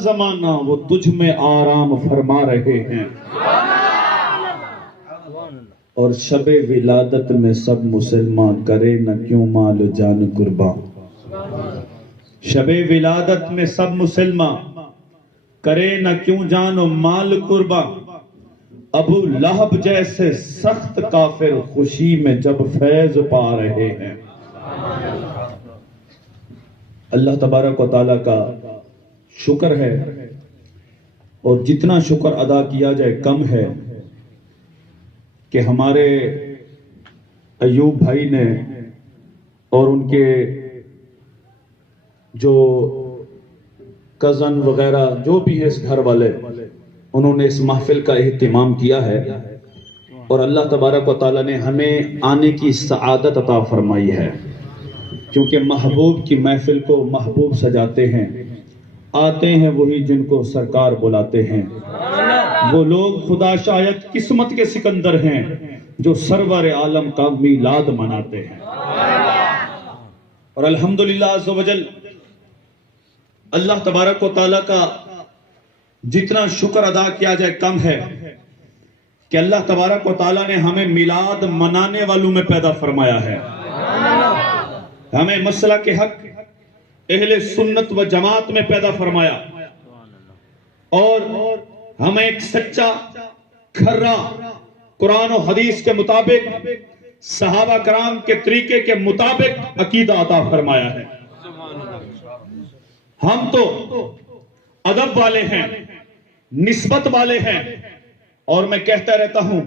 زمانہ وہ تجھ میں آرام فرما رہے ہیں، اور شب ولادت میں سب مسلمان کرے نہ کیوں مال جان قربان۔ شب ولادت میں سب مسلمان کرے نہ کیوں جان و مال قربان۔ ابو لہب جیسے سخت کافر خوشی میں جب فیض پا رہے ہیں۔ اللہ تبارک و تعالیٰ کا شکر ہے، اور جتنا شکر ادا کیا جائے کم ہے، کہ ہمارے ایوب بھائی نے اور ان کے جو کزن وغیرہ جو بھی ہے اس گھر والے، انہوں نے اس محفل کا اہتمام کیا ہے، اور اللہ تبارک و تعالیٰ نے ہمیں آنے کی سعادت عطا فرمائی ہے، کیونکہ محبوب کی محفل کو محبوب سجاتے ہیں، آتے ہیں وہی جن کو سرکار بلاتے ہیں۔ وہ لوگ خدا شاید قسمت کے سکندر ہیں جو سرور عالم کا میلاد مناتے ہیں۔ اور الحمدللہ عز و جل اللہ تبارک و تعالیٰ کا جتنا شکر ادا کیا جائے کم ہے، کہ اللہ تبارک و تعالیٰ نے ہمیں میلاد منانے والوں میں پیدا فرمایا ہے، ہمیں مسلک کے حق اہل سنت و جماعت میں پیدا فرمایا، اور ہمیں ایک سچا کھرا قرآن و حدیث کے مطابق صحابہ کرام کے طریقے کے مطابق عقیدہ عطا فرمایا ہے۔ ہم تو ادب والے ہیں، نسبت والے ہیں، اور میں کہتا رہتا ہوں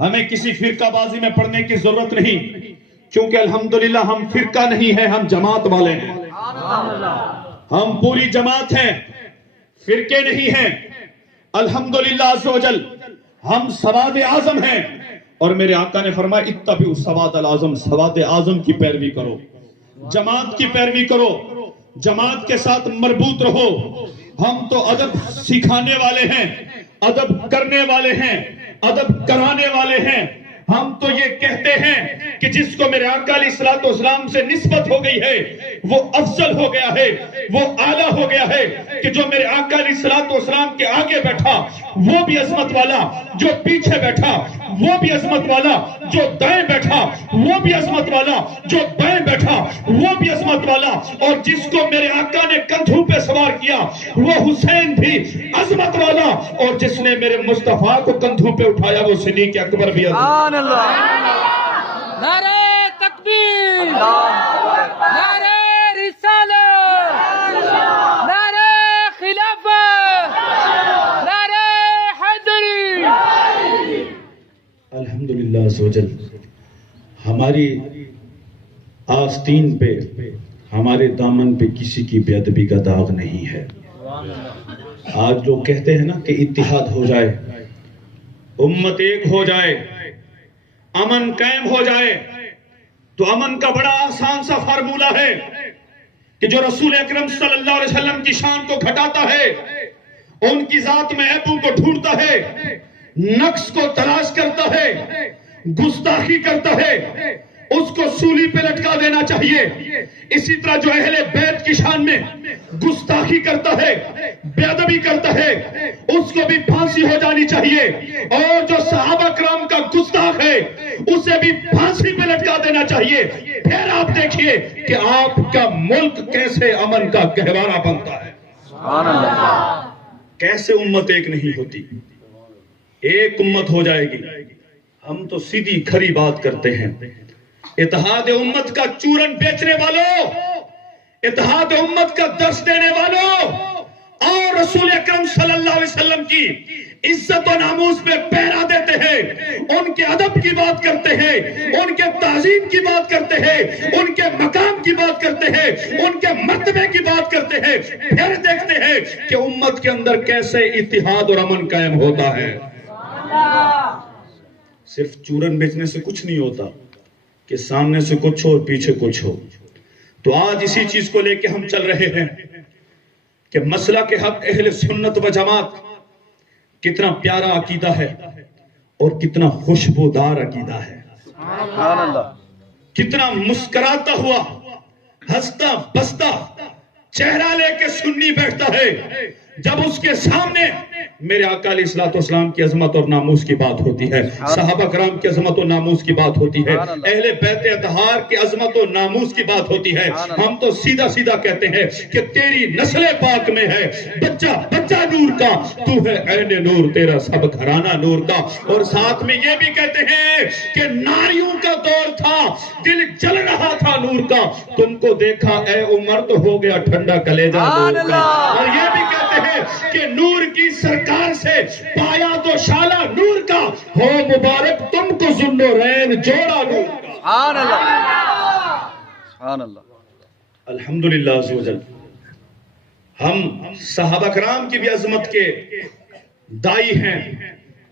ہمیں کسی فرقہ بازی میں پڑھنے کی ضرورت نہیں، کیونکہ الحمدللہ ہم فرقہ نہیں ہیں، ہم جماعت والے ہیں، ہم پوری جماعت ہیں، فرقے نہیں ہیں۔ الحمدللہ عز و جل ہم سواد اعظم ہیں، اور میرے آقا نے فرمایا اتبعوا سواد الاعظم، سواد اعظم کی پیروی کرو، جماعت کی پیروی کرو، جماعت کے ساتھ مربوط رہو۔ ہم تو ادب سکھانے والے ہیں، ادب کرنے والے ہیں، ادب کرانے والے ہیں۔ ہم تو یہ کہتے ہیں کہ جس کو میرے آقا علیہ الصلوۃ والسلام سے نسبت ہو گئی ہے وہ افضل ہو گیا ہے، وہ اعلیٰ ہو گیا ہے، کہ جو میرے آقا علیہ الصلوۃ والسلام کے آگے بیٹھا وہ بھی عظمت والا، جو پیچھے بیٹھا وہ بھی عظمت والا، جو دائیں بیٹھا وہ بھی عظمت والا، جو بائیں بیٹھا وہ بھی عظمت والا، اور جس کو میرے آقا نے کندھوں پہ سوار کیا وہ حسین بھی عظمت والا، اور جس نے میرے مصطفیٰ کو کندھوں پہ اٹھایا وہ صدیق اکبر بھی عظمت۔ نعرہ تکبیر، نعرہ رسالت، نعرہ خلافت، نعرہ حیدری۔ الحمدللہ عز و جل ہماری آستین پہ، ہمارے دامن پہ کسی کی بے ادبی کا داغ نہیں ہے۔ آج لوگ کہتے ہیں نا کہ اتحاد ہو جائے، امت ایک ہو جائے، امن قائم ہو جائے، تو امن کا بڑا آسان سا فارمولہ ہے کہ جو رسول اکرم صلی اللہ علیہ وسلم کی شان کو گھٹاتا ہے، ان کی ذات میں عیبوں کو ڈھونڈتا ہے، نقص کو تلاش کرتا ہے، گستاخی کرتا ہے، اس کو سولی پہ لٹکا دینا چاہیے۔ اسی طرح جو اہل بیت کی شان میں گستاخی کرتا ہے، بے ادبی کرتا ہے، اس کو بھی پھانسی ہو جانی چاہیے، اور جو صحابہ کرام کا گستاخ ہے اسے بھی پھانسی پہ لٹکا دینا چاہیے۔ پھر آپ دیکھیے کہ آپ کا ملک کیسے امن کا گہوارہ بنتا ہے۔ سبحان اللہ۔ کیسے امت ایک نہیں ہوتی؟ ایک امت ہو جائے گی۔ ہم تو سیدھی کھری بات کرتے ہیں۔ اتحاد امت کا چورن بیچنے والوں، اتحاد امت کا درس دینے والوں، اور رسول اکرم صلی اللہ علیہ وسلم کی عزت و ناموس پہ پہرا دیتے ہیں، ان کے ادب کی بات کرتے ہیں، ان کے تعظیم کی بات کرتے ہیں، ان کے مقام کی بات کرتے ہیں، ان کے مرتبے کی بات کرتے ہیں، پھر دیکھتے ہیں کہ امت کے اندر کیسے اتحاد اور امن قائم ہوتا ہے۔ صرف چورن بیچنے سے کچھ نہیں ہوتا کہ سامنے سے کچھ ہو اور پیچھے کچھ ہو۔ تو آج اسی چیز کو لے کے ہم چل رہے ہیں کہ مسلک حق اہل سنت و جماعت کتنا پیارا عقیدہ ہے اور کتنا خوشبودار عقیدہ ہے، کتنا مسکراتا ہوا ہنستا بستا چہرہ لے کے سنی بیٹھتا ہے، جب اس کے سامنے میرے آقا علیہ الصلوۃ والسلام کی عظمت اور ناموس کی بات ہوتی ہے، صحابہ کرام کی عظمت و ناموس کی بات ہوتی ہے، اہل بیت اطہار کی عظمت و ناموس کی بات ہوتی ہے، ہم تو سیدھا سیدھا کہتے ہیں کہ تیری نسل پاک میں ہے بچہ بچہ نور کا، تو ہے عین نور، تیرا سب گھرانہ نور کا۔ اور ساتھ میں یہ بھی کہتے ہیں کہ ناریوں کا دور تھا، دل جل رہا تھا نور کا، تم کو دیکھا اے عمر تو ہو گیا ٹھنڈا کلیجہ نور کا۔ اور یہ بھی کہتے ہیں کہ نور کی سرکار سے پایا تو شالہ نور کا، ہو مبارک تم کو ذوالنورین جوڑا نور کا۔ سبحان اللہ، سبحان اللہ۔ الحمدللہ عز و جل، ہم صحابہ کرام کی بھی عظمت کے دائی ہیں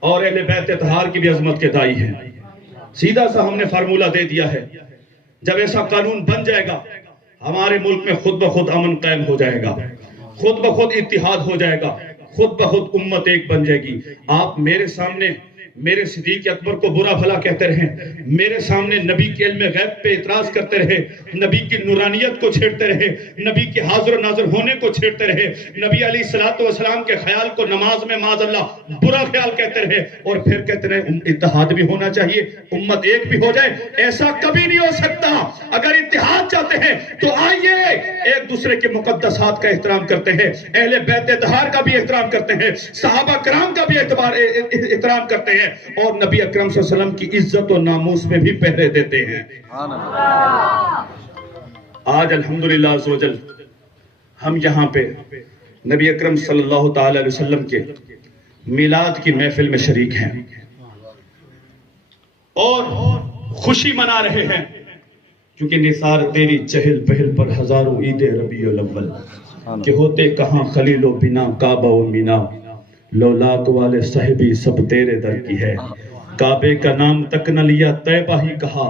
اور اہل بیت اطہار کی بھی عظمت کے دائی ہیں۔ سیدھا سا ہم نے فارمولہ دے دیا ہے، جب ایسا قانون بن جائے گا ہمارے ملک میں خود بخود امن قائم ہو جائے گا، خود بخود اتحاد ہو جائے گا، خود بخود امت ایک بن جائے گی۔ آپ میرے سامنے میرے صدیق اکبر کو برا بھلا کہتے رہے، میرے سامنے نبی کے علم غیب پہ اعتراض کرتے رہے، نبی کی نورانیت کو چھیڑتے رہے، نبی کے حاضر و ناظر ہونے کو چھیڑتے رہے، نبی علیہ الصلوۃ والسلام کے خیال کو نماز میں معاذ اللہ برا خیال کہتے رہے، اور پھر کہتے رہے اتحاد بھی ہونا چاہیے، امت ایک بھی ہو جائے۔ ایسا کبھی نہیں ہو سکتا۔ اگر اتحاد چاہتے ہیں تو آئیے ایک دوسرے کے مقدسات کا احترام کرتے ہیں، اہل بیت اطہار کا بھی احترام کرتے ہیں، صحابہ کرام کا بھی احترام کرتے ہیں، اور نبی اکرم صلی اللہ علیہ وسلم کی عزت و ناموس میں بھی پہرے دیتے ہیں۔ آج الحمدللہ عز و جل ہم یہاں پہ نبی اکرم صلی اللہ تعالی علیہ وسلم کے میلاد کی محفل میں شریک ہیں اور خوشی منا رہے ہیں، کیونکہ نثار تیری چہل پہل پر ہزاروں عید ربیع الاول، کہ ہوتے کہاں خلیل و بنا کعبہ و مینا، لولاک والے صحبی سب تیرے در کی ہے، کعبے کا نام تک نہ لیا طیبہ ہی کہا،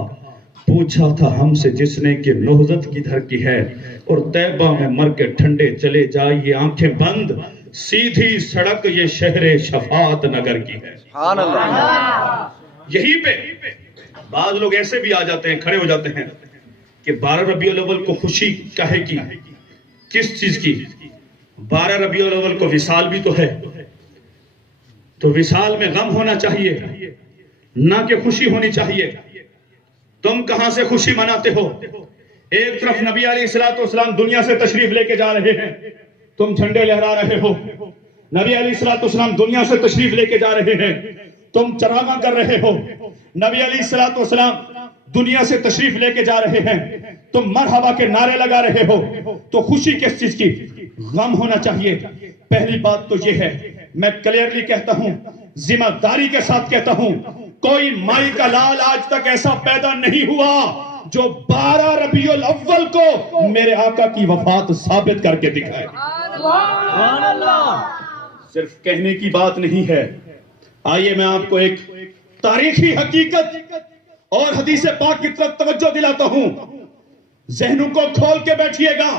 پوچھا تھا ہم سے جس نے کہ نہضت کدھر کی ہے، اور طیبہ میں مر کے ٹھنڈے چلے جائیے آنکھیں بند، سیدھی سڑک یہ شہر شفاعت نگر کی ہے۔ یہی پہ بعض لوگ ایسے بھی آ جاتے ہیں، کھڑے ہو جاتے ہیں کہ 12 ربیع الاول کو خوشی کہے کی، کس چیز کی؟ 12 ربیع الاول کو وصال بھی تو ہے، تو وصال میں غم ہونا چاہیے نہ کہ خوشی ہونی چاہیے۔ تم کہاں سے خوشی مناتے ہو؟ ایک طرف نبی علیہ الصلوۃ والسلام دنیا سے تشریف لے کے جا رہے ہیں، تم جھنڈے لہرا رہے ہو۔ نبی علیہ الصلوۃ والسلام دنیا سے تشریف لے کے جا رہے ہیں، تم چراغاں کر رہے ہو۔ نبی علیہ الصلوۃ والسلام دنیا سے تشریف لے کے جا رہے ہیں، تم مرحبا کے نعرے لگا رہے ہو، تو خوشی کس چیز کی؟ غم ہونا چاہیے۔ پہلی بات تو یہ ہے، میں کلیئرلی کہتا ہوں، ذمہ داری کے ساتھ کہتا ہوں، کوئی مائی کا لال آج تک ایسا پیدا نہیں ہوا جو 12 ربیع الاول کو میرے آقا کی وفات ثابت کر کے دکھائے۔ صرف کہنے کی بات نہیں ہے۔ آئیے میں آپ کو ایک تاریخی حقیقت اور حدیث پاک کی طرف توجہ دلاتا ہوں، ذہنوں کو کھول کے بیٹھیے گا۔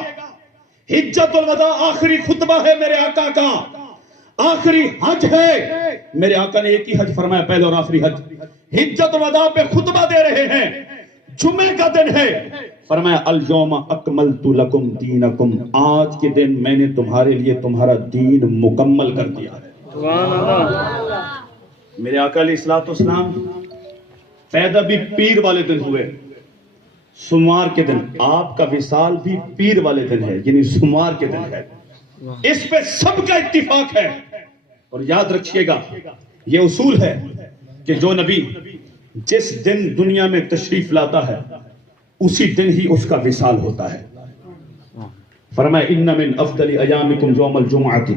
حجت الوداع آخری خطبہ ہے میرے آقا کا، آخری حج ہے۔ میرے آقا نے ایک ہی حج فرمایا، پہلا اور آخری حج۔ حجت الوداع پہ خطبہ دے رہے ہیں، جمعے کا دن ہے، فرمایا الیوم اکملت لکم دینکم، آج کے دن میں نے تمہارے لیے تمہارا دین مکمل کر دیا ہے۔ میرے آقا علیہ الصلوۃ والسلام پیدا بھی پیر والے دن ہوئے، سوموار کے دن۔ آپ کا وصال بھی پیر والے دن ہے، یعنی سوموار کے دن ہے۔ اس پہ سب کا اتفاق ہے، اور یاد رکھیے گا یہ اصول ہے کہ جو نبی جس دن دنیا میں تشریف لاتا ہے اسی دن ہی اس کا وصال ہوتا ہے۔ فرمایا ان من افضل ایامکم یوم الجمعۃ،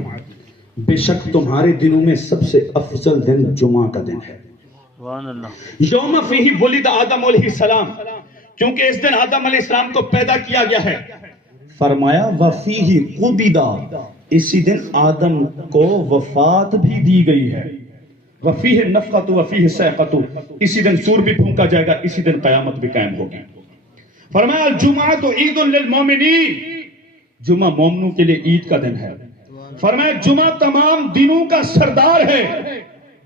بے شک تمہارے دنوں میں سب سے افضل دن جمعہ کا دن ہے۔ یوم فیہ ولد آدم علیہ السلام، کیونکہ اس دن آدم علیہ السلام کو پیدا کیا گیا ہے۔ فرمایا وفیہ قبض، اسی دن آدم کو وفات بھی دی گئی ہے۔ وفیہ نفخۃ وفیہ صیقۃ، اسی دن سور بھی پھونکا جائے گا، اسی دن قیامت بھی قائم ہوگی۔ فرمایا الجمعۃ عید للمؤمنین، جمعہ مومنوں کے لیے عید کا دن ہے۔ فرمایا جمعہ تمام دنوں کا سردار ہے،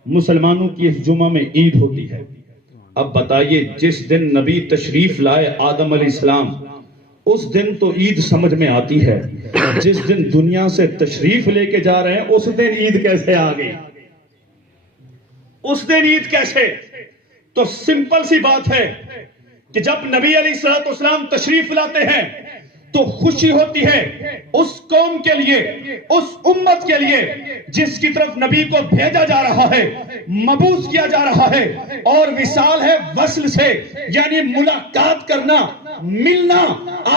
مسلمانوں کی اس جمعہ میں عید ہوتی ہے۔ اب بتائیے جس دن نبی تشریف لائے آدم علیہ السلام، اس دن تو عید سمجھ میں آتی ہے، جس دن دنیا سے تشریف لے کے جا رہے ہیں اس دن عید کیسے آ گئی؟ اس دن عید کیسے؟ تو سمپل سی بات ہے کہ جب نبی علیہ الصلوۃ والسلام تشریف لاتے ہیں تو خوشی ہوتی ہے اس قوم کے لیے، اس امت کے لیے جس کی طرف نبی کو بھیجا جا رہا ہے، مبعوث کیا جا رہا ہے، اور وصال ہے وصل سے، یعنی ملاقات کرنا، ملنا۔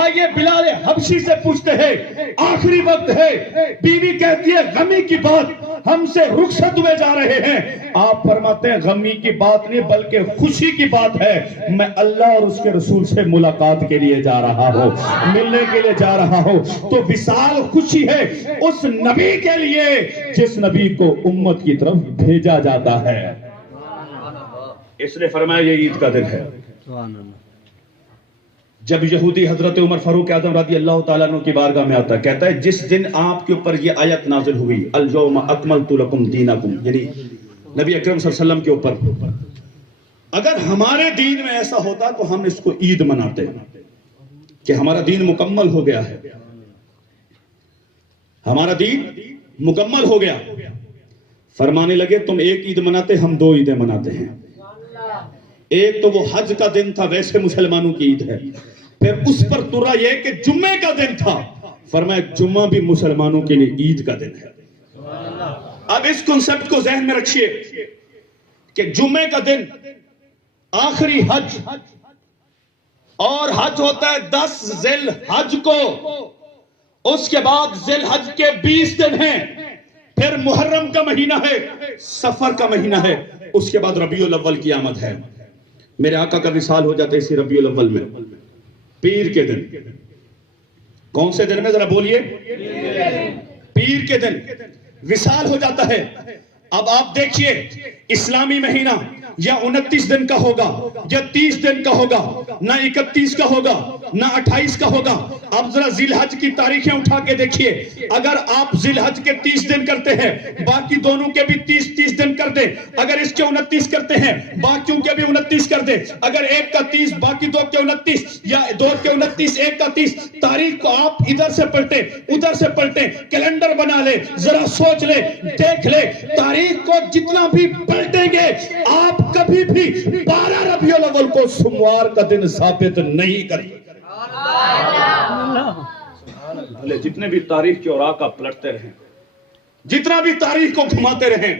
آئیے بلال حبشی سے پوچھتے ہیں، آخری وقت ہے، بیوی کہتی ہے غمی کی بات، ہم سے رخصت ہوئے جا رہے ہیں۔ آپ فرماتے ہیں غمی کی بات نہیں بلکہ خوشی کی بات ہے، میں اللہ اور اس کے رسول سے ملاقات کے لیے جا رہا ہوں، ملنے کے لیے جا رہا ہوں۔ تو وصال خوشی ہے اس نبی کے لیے جس نبی کو امت کی طرف بھیجا جاتا ہے۔ اس نے فرمایا یہ عید کا دن ہے۔ جب یہودی حضرت عمر فاروق اعظم رضی اللہ تعالیٰ عنہ کی بارگاہ میں آتا ہے، کہتا ہے جس دن آپ کے اوپر یہ آیت نازل ہوئی الیوم اکملت لکم دینکم، یعنی نبی اکرم صلی اللہ علیہ وسلم کے اوپر، اگر ہمارے دین میں ایسا ہوتا تو ہم اس کو عید مناتے کہ ہمارا دین مکمل ہو گیا ہے، ہمارا دین مکمل ہو گیا۔ فرمانے لگے تم ایک عید مناتے، ہم دو عیدیں مناتے ہیں۔ ایک تو وہ حج کا دن تھا، ویسے مسلمانوں کی عید ہے، پھر اس پر ترا یہ کہ جمعے کا دن تھا، فرمایا جمعہ بھی مسلمانوں کے لیے عید کا دن ہے۔ اب اس کنسپٹ کو ذہن میں رکھیے کہ جمعے کا دن آخری حج، اور حج ہوتا ہے 10 ذی الحج کو، اس کے بعد ذی الحج کے 20 دن ہیں، پھر محرم کا مہینہ ہے، سفر کا مہینہ ہے، اس کے بعد ربیع الاول کی آمد ہے۔ میرے آقا کا وصال ہو جاتا ہے اسی ربیع الاول میں، پیر کے دن۔ کون سے دن میں ذرا بولیے؟ پیر کے دن وصال ہو جاتا ہے۔ اب آپ دیکھیے اسلامی مہینہ یا 29 دن کا ہوگا یا 30 دن کا ہوگا، نہ 31 کا ہوگا نہ 28 کا ہوگا۔ اب ذرا ذی الحج کی تاریخیں اٹھا کے دیکھیے، اگر آپ ذی الحج کے 30 دن کرتے ہیں، باقی دونوں کے بھی 30 دن کر دیں، اگر اس کے 29 کرتے ہیں باقیوں کے بھی 29 کر دیں، اگر ایک کا 30 باقی دو کے 29 یا دو کے 29 ایک کا 30، تاریخ کو آپ ادھر سے پلٹیں ادھر سے پلٹیں، کیلنڈر بنا لیں، ذرا سوچ لیں، دیکھ لیں، تاریخ کو جتنا بھی پلٹیں گے آپ کبھی بھی 12 ربیع الاول کو سوموار کا دن ثابت نہیں کریں۔ بھلے جتنے بھی تاریخ کے اوراق آپ پلٹتے رہیں، جتنا بھی تاریخ کو گھماتے رہیں،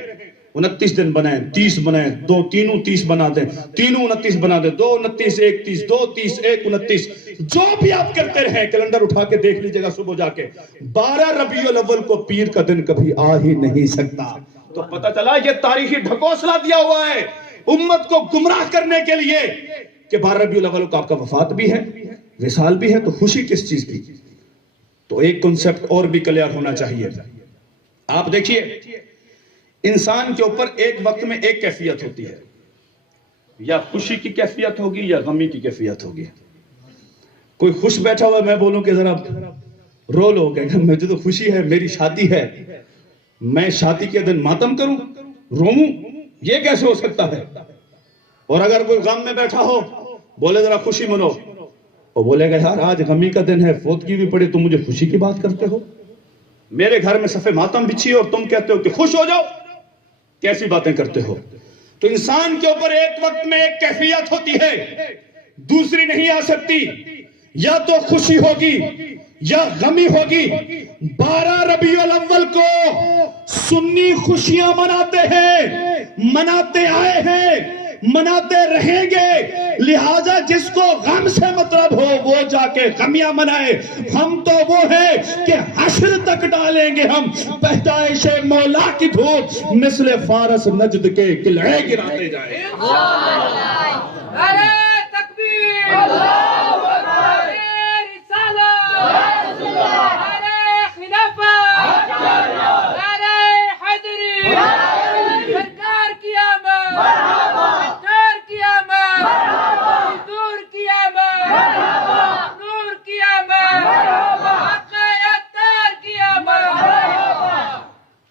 29 دن بنائیں، 30 بنائیں، دو تینوں 30 بنا دیں، تینوں 29 بنا دیں، 2 29 1 30، 2 30 1 29، جو بھی آپ کرتے رہیں کیلنڈر اٹھا کے دیکھ لیجئے گا صبح جا کے، 12 ربیع الاول کو پیر کا دن کبھی آ ہی نہیں سکتا۔ تو پتہ چلا یہ تاریخی ڈھکوسلا دیا ہوا ہے امت کو گمراہ کرنے کے لیے کہ 12 ربیع الاول کو آپ کا وفات بھی ہے، وصال بھی ہے، تو خوشی کس چیز کی؟ تو ایک کنسپٹ اور بھی کلیئر ہونا چاہیے۔ آپ دیکھیے انسان کے اوپر ایک وقت میں ایک کیفیت ہوتی ہے، یا خوشی کی کیفیت ہوگی یا غمی کی کیفیت ہوگی۔ کوئی خوش بیٹھا ہوا میں بولوں کہ ذرا رو لو، کہ مجھے تو خوشی ہے، میری شادی ہے، میں شادی کے دن ماتم کروں، روموں، یہ کیسے ہو سکتا ہے؟ اور اگر کوئی غم میں بیٹھا ہو بولے ذرا خوشی منو، وہ بولے گا یار آج غمی کا دن ہے، فوتگی بھی پڑی، تم مجھے خوشی کی بات کرتے ہو، میرے گھر میں صفے ماتم بچھی اور تم کہتے ہو کہ خوش ہو جاؤ، کیسی باتیں کرتے ہو؟ تو انسان کے اوپر ایک وقت میں ایک کیفیت ہوتی ہے، دوسری نہیں آ سکتی، یا تو خوشی ہوگی یا غمی ہوگی۔ 12 ربیع الاول کو سنی خوشیاں مناتے ہیں، مناتے آئے ہیں، مناتے رہیں گے، لہٰذا جس کو غم سے مطلب ہو وہ جا کے غمیاں منائے۔ ہم تو وہ ہیں کہ حشر تک ڈالیں گے ہم پیدائش مولا کی دھوپ، مثل فارس نجد کے قلعے گراتے جائیں۔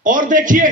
اور دیکھیے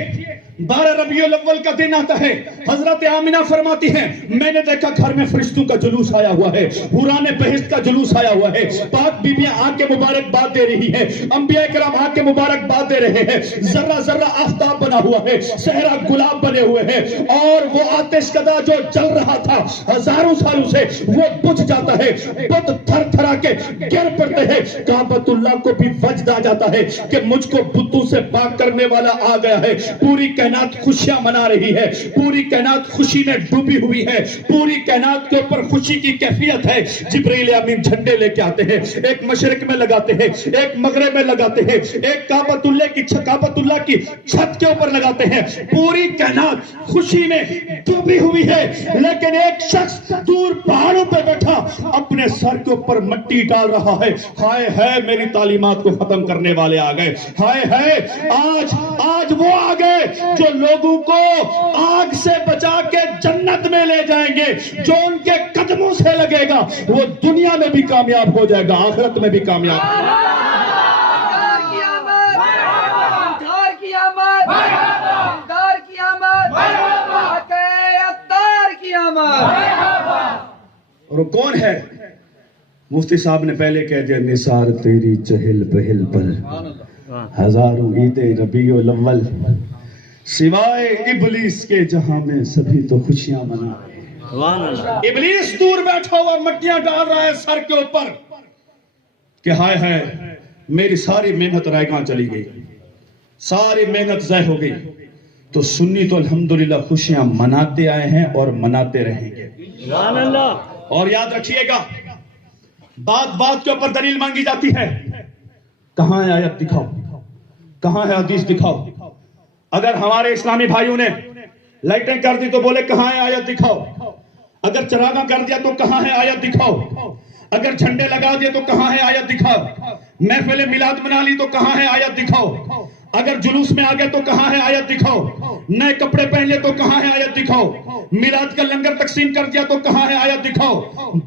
12 ربیع الاول کا دن آتا ہے، حضرت آمینہ فرماتی ہیں میں نے دیکھا گھر میں فرشتوں کا جلوس آیا ہوا ہے، حوران بہشت کا جلوس آیا ہوا ہے، پاک بیویاں آ کے مبارکباد دے رہی ہے، انبیاء کرام آ کے مبارکباد دے رہے ہیں، ذرہ ذرہ آفتاب بنا ہوا ہے، صحرا گلاب بنے ہوئے ہیں، اور وہ آتش کدا جو جل رہا تھا ہزاروں سالوں سے وہ بجھ جاتا ہے، بت تھر تھرا کے گر پڑتے ہیں۔ کعبۃ اللہ کو بھی وجد آ جاتا ہے کہ مجھ کو بتوں سے پاک کرنے والا آ گیا ہے، پوری کائنات خوشیاں منا رہی ہے، پوری کائنات خوشی میں ڈوبی ہوئی ہے، پوری کائنات کے اوپر خوشی کی کیفیت ہے۔ جبرائیل امین جھنڈے لے کے آتے ہیں، ایک مشرق میں لگاتے ہیں، ایک مغرب میں لگاتے ہیں، ایک کعبۃ اللہ کی چھت کے اوپر لگاتے ہیں، پوری کائنات خوشی میں ڈوبی ہوئی ہے، لیکن ایک شخص دور پہاڑوں پہ بیٹھا اپنے سر کے اوپر مٹی ڈال رہا ہے، ہائے ہائے میری تعلیمات کو ختم کرنے والے آ گئے، ہائے ہائے آج وہ آ گئے جو لوگوں کو آگ سے بچا کے جنت میں لے جائیں گے، جو ان کے قدموں سے لگے گا وہ دنیا میں بھی کامیاب ہو جائے گا، آخرت میں بھی کامیاب ہو جائے گا۔ اور وہ کون ہے؟ مفتی صاحب نے پہلے کہہ دیا نثار تیری چہل پہل پر ہزاروں عید ربیع الاول، سوائے ابلیس کے جہاں میں سبھی تو خوشیاں منا رہے ہیں۔ ابلیس دور بیٹھا ہوا مٹیاں ڈال رہا ہے سر کے اوپر کہ ہائے ہائے میری ساری محنت رائگاں چلی گئی، ساری محنت ضائع ہو گئی۔ تو سنی تو الحمدللہ خوشیاں مناتے آئے ہیں اور مناتے رہیں گے۔ اور یاد رکھیے گا بات کے اوپر دلیل مانگی جاتی ہے، کہاں ہے آیت دکھاؤ، کہاں ہے حدیث دکھاؤ۔ اگر ہمارے اسلامی بھائیوں نے لائٹیں کر دی تو بولے کہاں ہے آیت دکھاؤ، اگر چراغاں کر دیا تو کہاں ہے آیت دکھاؤ، اگر جھنڈے لگا دیے تو کہاں ہے آیت دکھاؤ، محفل میلاد بنا لی تو کہاں ہے آیت دکھاؤ، اگر جلوس میں آگے تو کہاں ہے آیت دکھاؤ، نئے کپڑے پہن لے تو کہاں ہے آیت دکھاؤ، میلاد کا لنگر تقسیم کر دیا تو کہاں ہے آیت دکھاؤ۔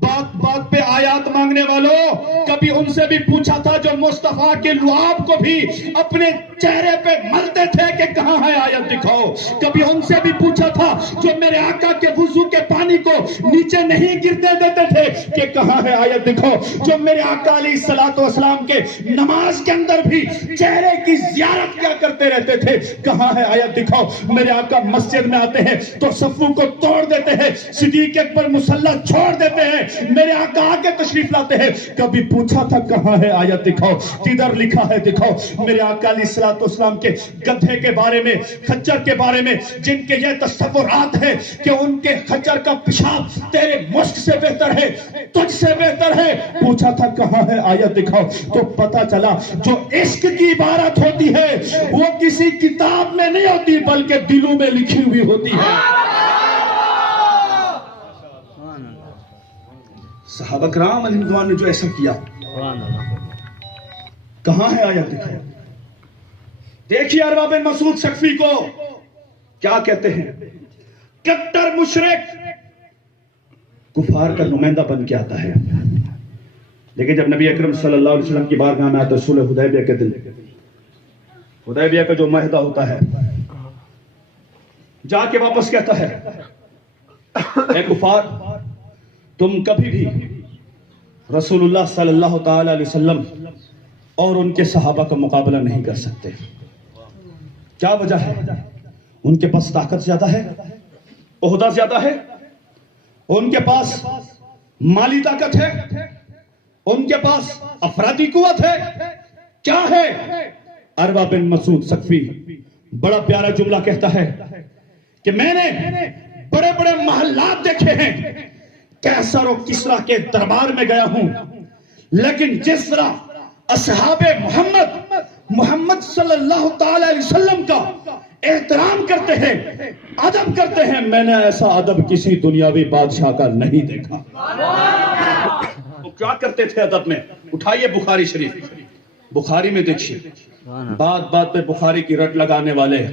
بات پہ آیات مانگنے والوں، کبھی ان سے بھی پوچھا تھا جو مصطفیٰ کے لعاب کو بھی اپنے چہرے پہ ملتے تھے کہ کہاں ہے آیت دکھاؤ، کبھی ان سے بھی پوچھا تھا جو میرے آقا کے وضو کے پانی کو نیچے نہیں گرنے دیتے تھے کہ کہاں ہے آیت دکھاؤ، جو میرے آقا علیہ الصلوۃ والسلام کے نماز کے اندر بھی چہرے کی زیارت کیا کرتے رہتے تھے، کہاں ہے آیت دکھاؤ۔ میرے آقا مسجد میں آتے ہیں تو صفوں کو توڑ دیتے ہیں، صدیق اکبر مصلی چھوڑ دیتے ہیں، میرے آقا آگے تشریف لاتے ہیں، کبھی پوچھا تھا کہاں ہے آیت دکھاؤ، کدھر لکھا ہے دکھاؤ۔ میرے آقا علیہ الصلوۃ والسلام کے گدھے کے بارے میں، خچر کے بارے میں جن کے یہ تصورات ہیں کہ ان کے خچر کا پیشاب تیرے مشک سے بہتر ہے، تجھ سے بہتر ہے، پوچھا تھا کہاں ہے آیت دکھاؤ، تو پتا چلا جو عشق کی عبارت ہوتی ہے وہ کسی کتاب میں نہیں ہوتی بلکہ دلوں میں لکھی ہوئی ہوتی ہے۔ صحابہ کرام علیہ رضوان نے جو ایسا کیا، کہاں ہے آیت دکھاؤ۔ دیکھیے ارباب بن مسعود ثقفی کو کیا کہتے ہیں، کٹر مشرک کفار کا نمائندہ بن کے آتا ہے، لیکن جب نبی اکرم صلی اللہ علیہ وسلم کی بارگاہ میں آتا ہے صلح حدیبیہ کے دن، حدیبیہ کا جو معاہدہ ہوتا ہے، جا کے واپس کہتا ہے اے کفار تم کبھی بھی رسول اللہ صلی اللہ تعالی علیہ وسلم اور ان کے صحابہ کا مقابلہ نہیں کر سکتے۔ کیا وجہ ہے؟ ان کے پاس طاقت زیادہ ہے، عہدہ زیادہ ہے، ان کے پاس مالی طاقت ہے، ان کے پاس افرادی قوت ہے، کیا ہے؟ ارباب بن مسعود ثقفی بڑا پیارا جملہ کہتا ہے کہ میں نے بڑے بڑے محلات دیکھے ہیں، کیسر و کسرا کے دربار میں گیا ہوں، لیکن جس طرح اصحاب محمد صلی اللہ تعالی علیہ وسلم کا احترام کرتے ہیں، ادب کرتے ہیں، میں نے ایسا ادب کسی دنیاوی بادشاہ کا نہیں دیکھا۔ وہ کیا کرتے تھے ادب میں؟ اٹھائیے بخاری شریف، بخاری میں دیکھیے، بات بات پہ بخاری کی رٹ لگانے والے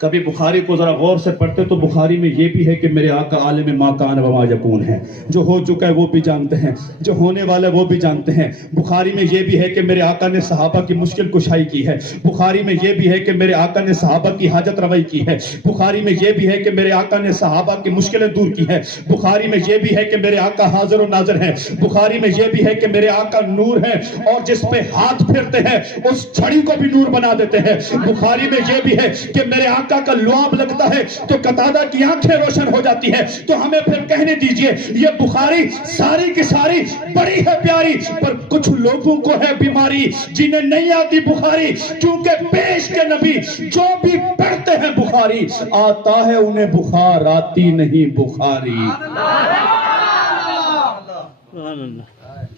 کبھی بخاری کو ذرا غور سے پڑھتے تو بخاری میں یہ بھی ہے کہ میرے آقا عالم ما کان و ما یکون ہے، جو ہو چکا ہے وہ بھی جانتے ہیں، جو ہونے والا ہے وہ بھی جانتے ہیں۔ بخاری میں یہ بھی ہے کہ میرے آقا نے صحابہ کی مشکل کشائی کی ہے، بخاری میں یہ بھی ہے کہ میرے آقا نے صحابہ کی حاجت روائی کی ہے، بخاری میں یہ بھی ہے کہ میرے آقا نے صحابہ کی مشکلیں دور کی ہے، بخاری میں یہ بھی ہے کہ میرے آقا حاضر و ناظر ہیں، بخاری میں یہ بھی ہے کہ میرے آقا نور ہے اور جس پہ ہاتھ پھرتے ہیں اس چھڑی کو بھی نور بنا دیتے ہیں، بخاری میں یہ بھی ہے کہ میرے آقا کا لعاب لگتا ہے تو قتادہ کی آنکھیں روشن ہو جاتی ہے۔ تو ہمیں پھر کہنے دیجئے یہ بخاری ساری کی ساری بڑی ہے پیاری، پر کچھ لوگوں کو ہے بیماری جنہیں نہیں آتی بخاری، کیونکہ پیش کے نبی جو بھی پڑھتے ہیں بخاری آتا ہے انہیں بخار، آتی نہیں بخاری۔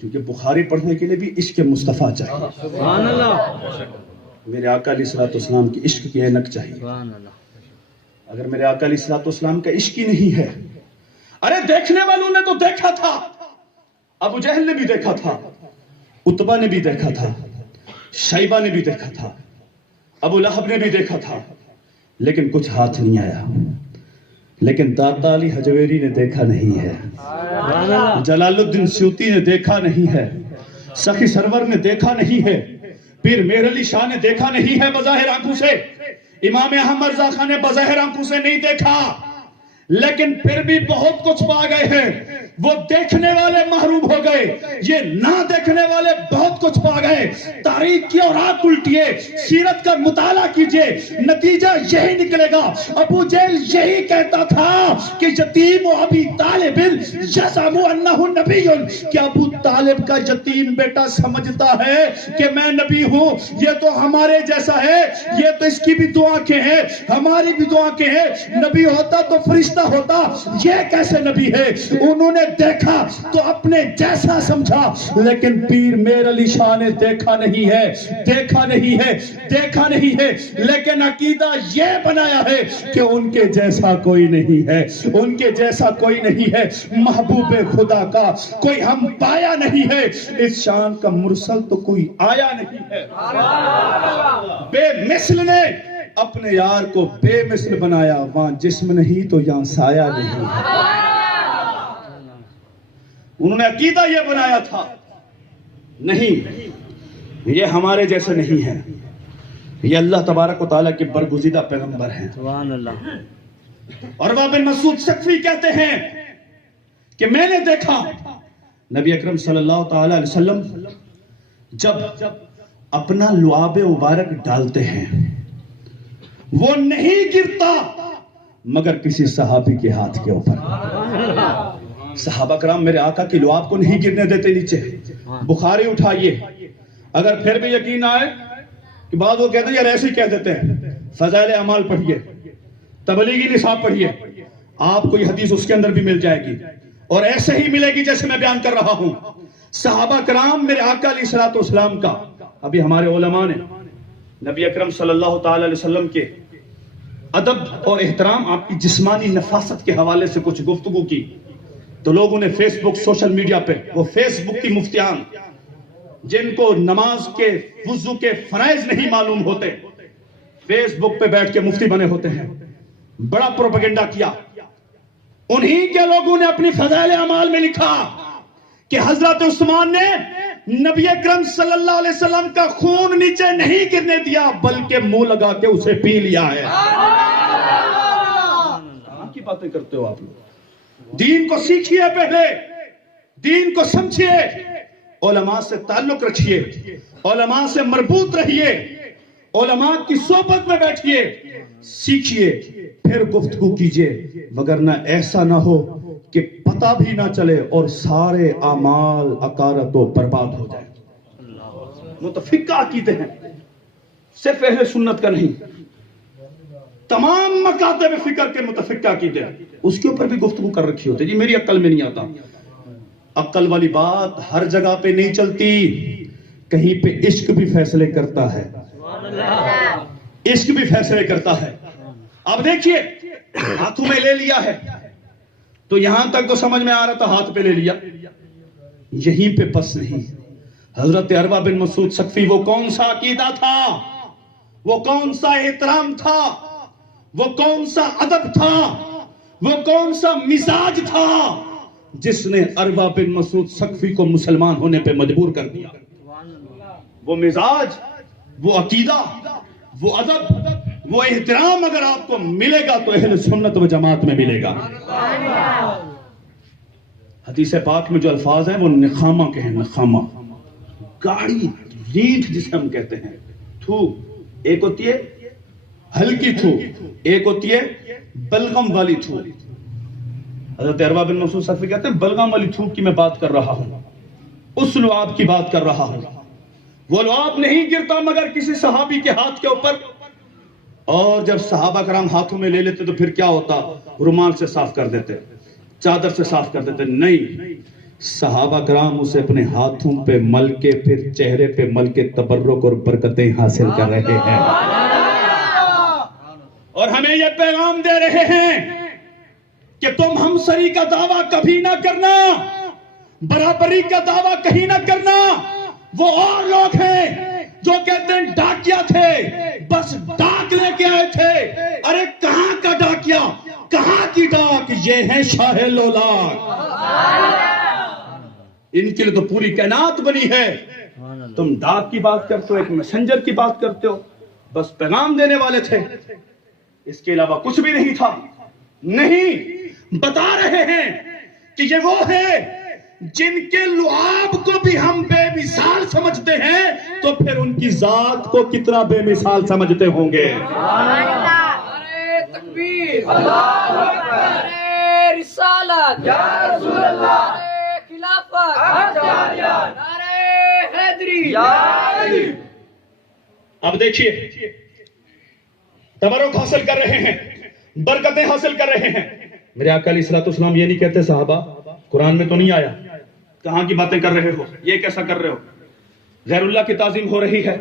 کیونکہ بخاری پڑھنے کے لیے بھی عشق مصطفیٰ چاہیے، میرے آقا علیہ السلام کی عشق کی اینک چاہیے۔ اگر میرے آقا علیہ السلام کا عشق ہی نہیں ہے، ارے دیکھنے والوں نے تو دیکھا تھا، ابو جہل نے بھی دیکھا تھا، عتبہ نے بھی دیکھا تھا، شیبہ نے بھی دیکھا تھا، ابو لہب نے بھی دیکھا تھا، لیکن کچھ ہاتھ نہیں آیا۔ لیکن داتا علی حجویری نے دیکھا نہیں ہے، جلال الدین سیوطی نے دیکھا نہیں ہے، سخی سرور نے دیکھا نہیں ہے، پیر مہر علی شاہ نے دیکھا نہیں ہے بظاہر آنکھوں سے، امام احمد رضا خان نے بظاہر آنکھوں سے نہیں دیکھا، لیکن پھر بھی بہت کچھ پا گئے ہیں۔ وہ دیکھنے والے محروم ہو گئے، یہ نہ دیکھنے والے بہت کچھ پا گئے۔ تاریخ کی اور آنکھ الٹیے، سیرت کا مطالعہ کیجئے، نتیجہ یہی نکلے گا۔ ابو جہل یہی کہتا تھا کہ یتیم و ابی طالب یزعم انہ نبی، کہ ابو طالب کا یتیم بیٹا سمجھتا ہے کہ میں نبی ہوں، یہ تو ہمارے جیسا ہے، یہ تو اس کی بھی دو آنکھیں ہیں ہماری بھی دو آنکھیں ہیں، نبی ہوتا تو فرشتہ ہوتا، یہ کیسے نبی ہے؟ انہوں نے دیکھا تو اپنے جیسا سمجھا، لیکن پیر مہر علی شاہ نے دیکھا نہیں ہے، دیکھا نہیں ہے، دیکھا نہیں ہے، لیکن عقیدہ یہ بنایا ہے کہ ان کے جیسا کوئی نہیں ہے، ان کے جیسا کوئی نہیں ہے، محبوب خدا کا کوئی ہم پایا نہیں ہے، اس شان کا مرسل تو کوئی آیا نہیں ہے۔ بے مثل نے اپنے یار کو بے مثل بنایا، وہاں جسم نہیں تو یہاں سایہ نہیں۔ انہوں نے عقیدہ یہ بنایا تھا، نہیں یہ ہمارے جیسے نہیں ہے، یہ اللہ تبارک و تعالیٰ کے برگزیدہ پیغمبر ہیں۔ سبحان اللہ۔ عروہ بن مسعود ثقفی کہتے ہیں کہ میں نے دیکھا نبی اکرم صلی اللہ تعالی علیہ وسلم جب اپنا لعاب مبارک ڈالتے ہیں وہ نہیں گرتا مگر کسی صحابی کے ہاتھ کے اوپر۔ صحابہ کرام میرے آقا کی لعاب کو نہیں گرنے دیتے نیچے۔ بخاری اٹھائیے، اگر پھر بھی یقین آئے کہ بعض وہ کہتے ہیں یار ایسے ہی کہہ دیتے ہیں، فضائل اعمال پڑھیے، تبلیغی نصاب پڑھیے، آپ کو یہ حدیث اس کے اندر بھی مل جائے گی اور ایسے ہی ملے گی جیسے میں بیان کر رہا ہوں۔ صحابہ کرام میرے آقا علیہ السلام کا، ابھی ہمارے علماء نے نبی اکرم صلی اللہ تعالی علیہ وسلم کے ادب اور احترام، آپ کی جسمانی نفاست کے حوالے سے کچھ گفتگو کی، تو لوگوں نے فیس بک، سوشل میڈیا پہ، وہ فیس بک کی مفتیان جن کو نماز کے وضو کے فرائض نہیں معلوم ہوتے، فیس بک پہ بیٹھ کے مفتی بنے ہوتے ہیں، بڑا پروپیگنڈا کیا۔ انہی کے لوگوں نے اپنی فضائل اعمال میں لکھا کہ حضرت عثمان نے نبی اکرم صلی اللہ علیہ وسلم کا خون نیچے نہیں گرنے دیا بلکہ منہ لگا کے اسے پی لیا ہے۔ کہاں کی باتیں کرتے ہو آپ لوگ؟ دین کو سیکھیے، پہلے دین کو سمجھیے، علماء سے تعلق رکھیے، علماء سے مربوط رہیے، علماء کی صحبت میں بیٹھیے، سیکھیے، پھر گفتگو کیجیے، وگرنہ ایسا نہ ہو کہ پتہ بھی نہ چلے اور سارے اعمال اکارت و برباد ہو جائے۔ متفقہ عقیدے ہیں، صرف اہل سنت کا نہیں، تمام مکاتب فکر کے متفقہ عقیدے ہیں، اس کے اوپر بھی گفتگو کر رکھی ہوتی ہے۔ جی میری عقل میں نہیں آتا، عقل والی بات ہر جگہ پہ نہیں چلتی، کہیں پہ عشق بھی فیصلے کرتا ہے، عشق بھی فیصلے کرتا ہے۔ اب دیکھیے ہاتھوں میں لے لیا ہے تو یہاں تک تو سمجھ میں آ رہا تھا، ہاتھ پہ لے لیا، یہیں پہ بس نہیں۔ حضرت عروہ بن مسعود ثقفی وہ کون سا عقیدہ تھا، وہ کون سا احترام تھا، وہ کون سا ادب تھا، وہ کون سا مزاج تھا جس نے عروہ بن مسعود ثقفی کو مسلمان ہونے پہ مجبور کر دیا؟ وہ مزاج، وہ عقیدہ، وہ ادب، وہ احترام اگر آپ کو ملے گا تو اہل سنت و جماعت میں ملے گا۔ حدیث پاک میں جو الفاظ ہیں وہ نخامہ کے ہیں، نخامہ، گاڑی ریٹھ جسے ہم کہتے ہیں، تھو، ایک ہوتی ہے ہلکی تھو، ایک ہوتی ہے بلغم والی تھو۔ حضرت عروہ بن مسعود ثقفی کہتے ہیں بلغم والی تھو کی میں بات کر رہا ہوں، اس لعاب کی بات کر رہا ہوں۔ وہ لعاب نہیں گرتا مگر کسی صحابی کے ہاتھ کے اوپر، اور جب صحابہ کرام ہاتھوں میں لے لیتے تو پھر کیا ہوتا؟ رومال سے صاف کر دیتے، چادر سے صاف کر دیتے۔ نہیں، صحابہ کرام اسے اپنے ہاتھوں پہ مل کے پھر چہرے پہ مل کے تبرک اور برکتیں حاصل کر رہے ہیں، اور ہمیں یہ پیغام دے رہے ہیں کہ تم ہمسری کا دعویٰ کبھی نہ کرنا، برابری کا دعویٰ کہیں نہ کرنا۔ وہ اور لوگ ہیں جو کہتے ہیں ڈاکیا تھے، بس ڈاک لے کے آئے تھے۔ ارے کہاں کا ڈاکیا، کہاں کی ڈاک؟ یہ ہے شاہ لولاک، ان کے لیے تو پوری کائنات بنی ہے۔ تم ڈاک کی بات کرتے ہو، ایک میسنجر کی بات کرتے ہو، بس پیغام دینے والے تھے، اس کے علاوہ کچھ بھی نہیں تھا۔ نہیں، بتا رہے ہیں کہ یہ وہ ہے جن کے لعاب کو بھی ہم بے مثال سمجھتے ہیں، تو پھر ان کی ذات کو کتنا بے مثال سمجھتے ہوں گے۔ نعرہ تکبیر، اللہ اکبر، نعرہ رسالت، یا رسول اللہ، نعرہ خلافت، نعرہ حیدری، یا علی۔ اب دیکھیے، تبرک حاصل کر رہے ہیں، برکتیں حاصل کر رہے ہیں۔ میرے آقا علیہ الصلوۃ والسلام یہ نہیں کہتے صحابہ قرآن میں تو نہیں آیا، کہاں کی باتیں کر رہے ہو، یہ کیسا کر رہے ہو، غیر اللہ کی تعظیم ہو رہی ہے،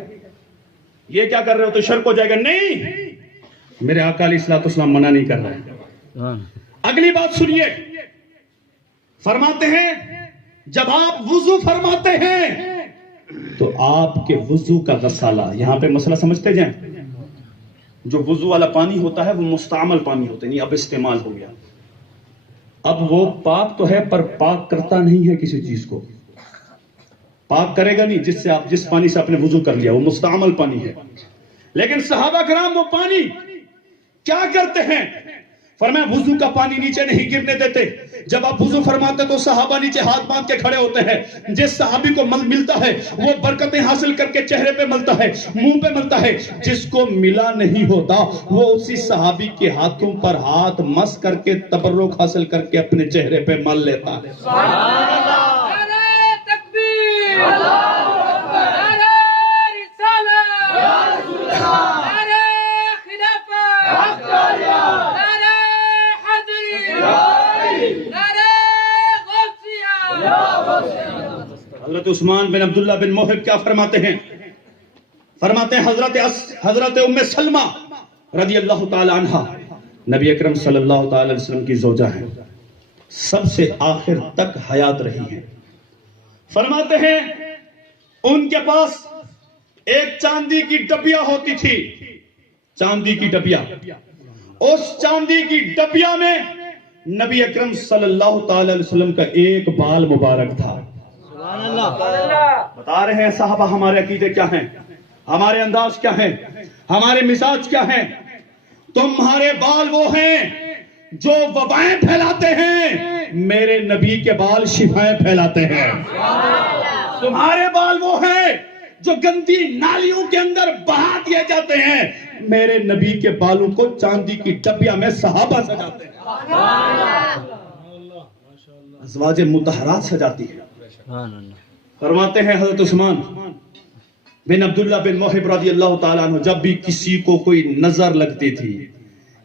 یہ کیا کر رہے ہو تو شرک ہو جائے گا۔ نہیں، میرے آقا علیہ الصلوۃ والسلام منع نہیں کر رہے۔ اگلی بات سنیے، فرماتے ہیں جب آپ وضو فرماتے ہیں تو آپ کے وضو کا غسالہ، یہاں پہ مسئلہ سمجھتے جائیں، جو وضو والا پانی ہوتا ہے وہ مستعمل پانی ہوتا ہے، نہیں اب استعمال ہو گیا، اب وہ پاک تو ہے پر پاک کرتا نہیں ہے کسی چیز کو، پاک کرے گا نہیں جس سے آپ جس پانی سے آپ نے وضو کر لیا، وہ مستعمل پانی ہے۔ لیکن صحابہ کرام وہ پانی کیا کرتے ہیں؟ فرمایا وضو کا پانی نیچے نہیں گرنے دیتے، جب آپ وضو فرماتے تو صحابہ نیچے ہاتھ باندھ کے کھڑے ہوتے ہیں، جس صحابی کو ملتا ہے وہ برکتیں حاصل کر کے چہرے پہ ملتا ہے، منہ پہ ملتا ہے، جس کو ملا نہیں ہوتا وہ اسی صحابی کے ہاتھوں پر ہاتھ مس کر کے تبرک حاصل کر کے اپنے چہرے پہ مل لیتا ہے۔ نعرہ تکبیر، اللہ اکبر، نعرہ رسالت، یا رسول اللہ، نعرہ خلافت، نعرہ حیدری، نعرہ غوثیہ۔ حضرت عثمان بن عبداللہ بن موہب کیا فرماتے ہیں؟ فرماتے ہیں حضرت ام سلمہ رضی اللہ تعالی عنہ نبی اکرم صلی اللہ تعالی علیہ وسلم کی زوجہ ہیں، سب سے آخر تک حیات رہی ہیں۔ فرماتے ہیں ان کے پاس ایک چاندی کی ڈبیا ہوتی تھی، چاندی کی ڈبیا، اس چاندی کی ڈبیا میں نبی اکرم صلی اللہ تعالی علیہ وسلم کا ایک بال مبارک تھا۔ بتا رہے ہیں صحابہ ہمارے عقیدے کیا ہیں، ہمارے انداز کیا ہیں، ہمارے مزاج کیا ہیں۔ تمہارے بال وہ ہیں جو وبائیں پھیلاتے ہیں، میرے نبی کے بال شفائیں پھیلاتے ہیں۔ تمہارے بال وہ ہیں جو گندی نالیوں کے اندر بہا دیے جاتے ہیں، میرے نبی کے بالوں کو چاندی کی ڈبیا میں صحابہ سجاتے ہیں، ازواج مطہرات سجاتی ہیں۔ فرماتے ہیں حضرت عثمان بن عبداللہ بن موہب رضی اللہ تعالیٰ عنہ جب بھی کسی کو کوئی نظر لگتی تھی،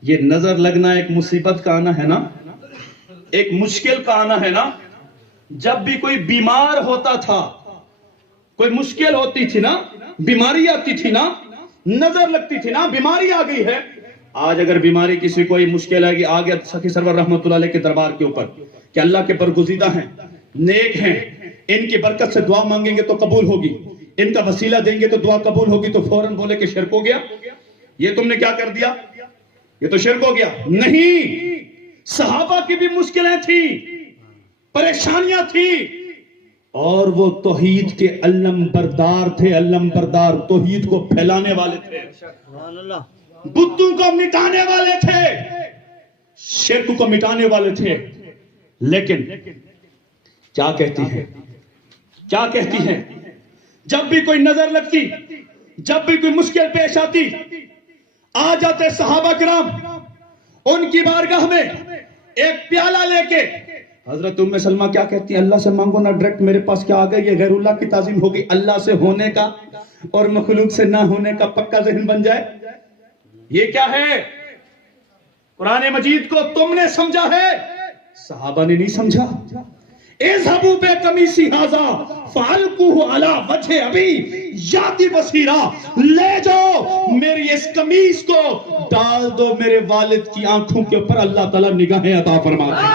یہ نظر لگنا ایک مصیبت کا آنا ہے نا، ایک مشکل کا آنا ہے نا، جب بھی کوئی بیمار ہوتا تھا، کوئی مشکل ہوتی تھی نا، بیماری آتی تھی نا، نظر لگتی تھی نا، بیماری آ گئی ہے۔ آج اگر بیماری کسی کوئی مشکل آئے گی، آ گیا سخی سرور رحمت اللہ علیہ کے دربار کے اوپر کہ اللہ کے برگزیدہ ہیں، نیک ہیں، ان کی برکت سے دعا مانگیں گے تو قبول ہوگی، ان کا وسیلہ دیں گے تو دعا قبول ہوگی، تو فوراً بولے کہ شرک ہو گیا، یہ تم نے کیا کر دیا، یہ تو شرک ہو گیا. نہیں, صحابہ کی بھی مشکلیں تھیں, پریشانیاں تھیں, اور وہ توحید کے علم بردار تھے. علم بردار توحید کو پھیلانے والے تھے, بتوں کو مٹانے والے تھے, شرک کو مٹانے والے تھے. لیکن کیا کہتی ہے, کیا کہتی ہے, جب بھی کوئی نظر لگتی, جب بھی کوئی مشکل پیش آتی, آ جاتے صحابہ کرام ان کی بارگاہ میں ایک پیالہ لے کے. حضرت ام سلمہ کیا کہتی ہیں, اللہ سے مانگو نا, ڈائریکٹ میرے پاس کیا آ گئی, یہ غیر اللہ کی تعظیم ہوگی. اللہ سے ہونے کا اور مخلوق سے نہ ہونے کا پکا ذہن بن جائے. یہ کیا ہے, قرآن مجید کو تم نے سمجھا ہے, صحابہ نے نہیں سمجھا. اذهبوا بقمیصی ھذا فالقوه علی وجه ابی یاتی بصیرا, لے جاؤ میری اس قمیص کو ڈال دو میرے والد کی آنکھوں کے اوپر, اللہ تعالیٰ نگاہیں عطا فرما دے.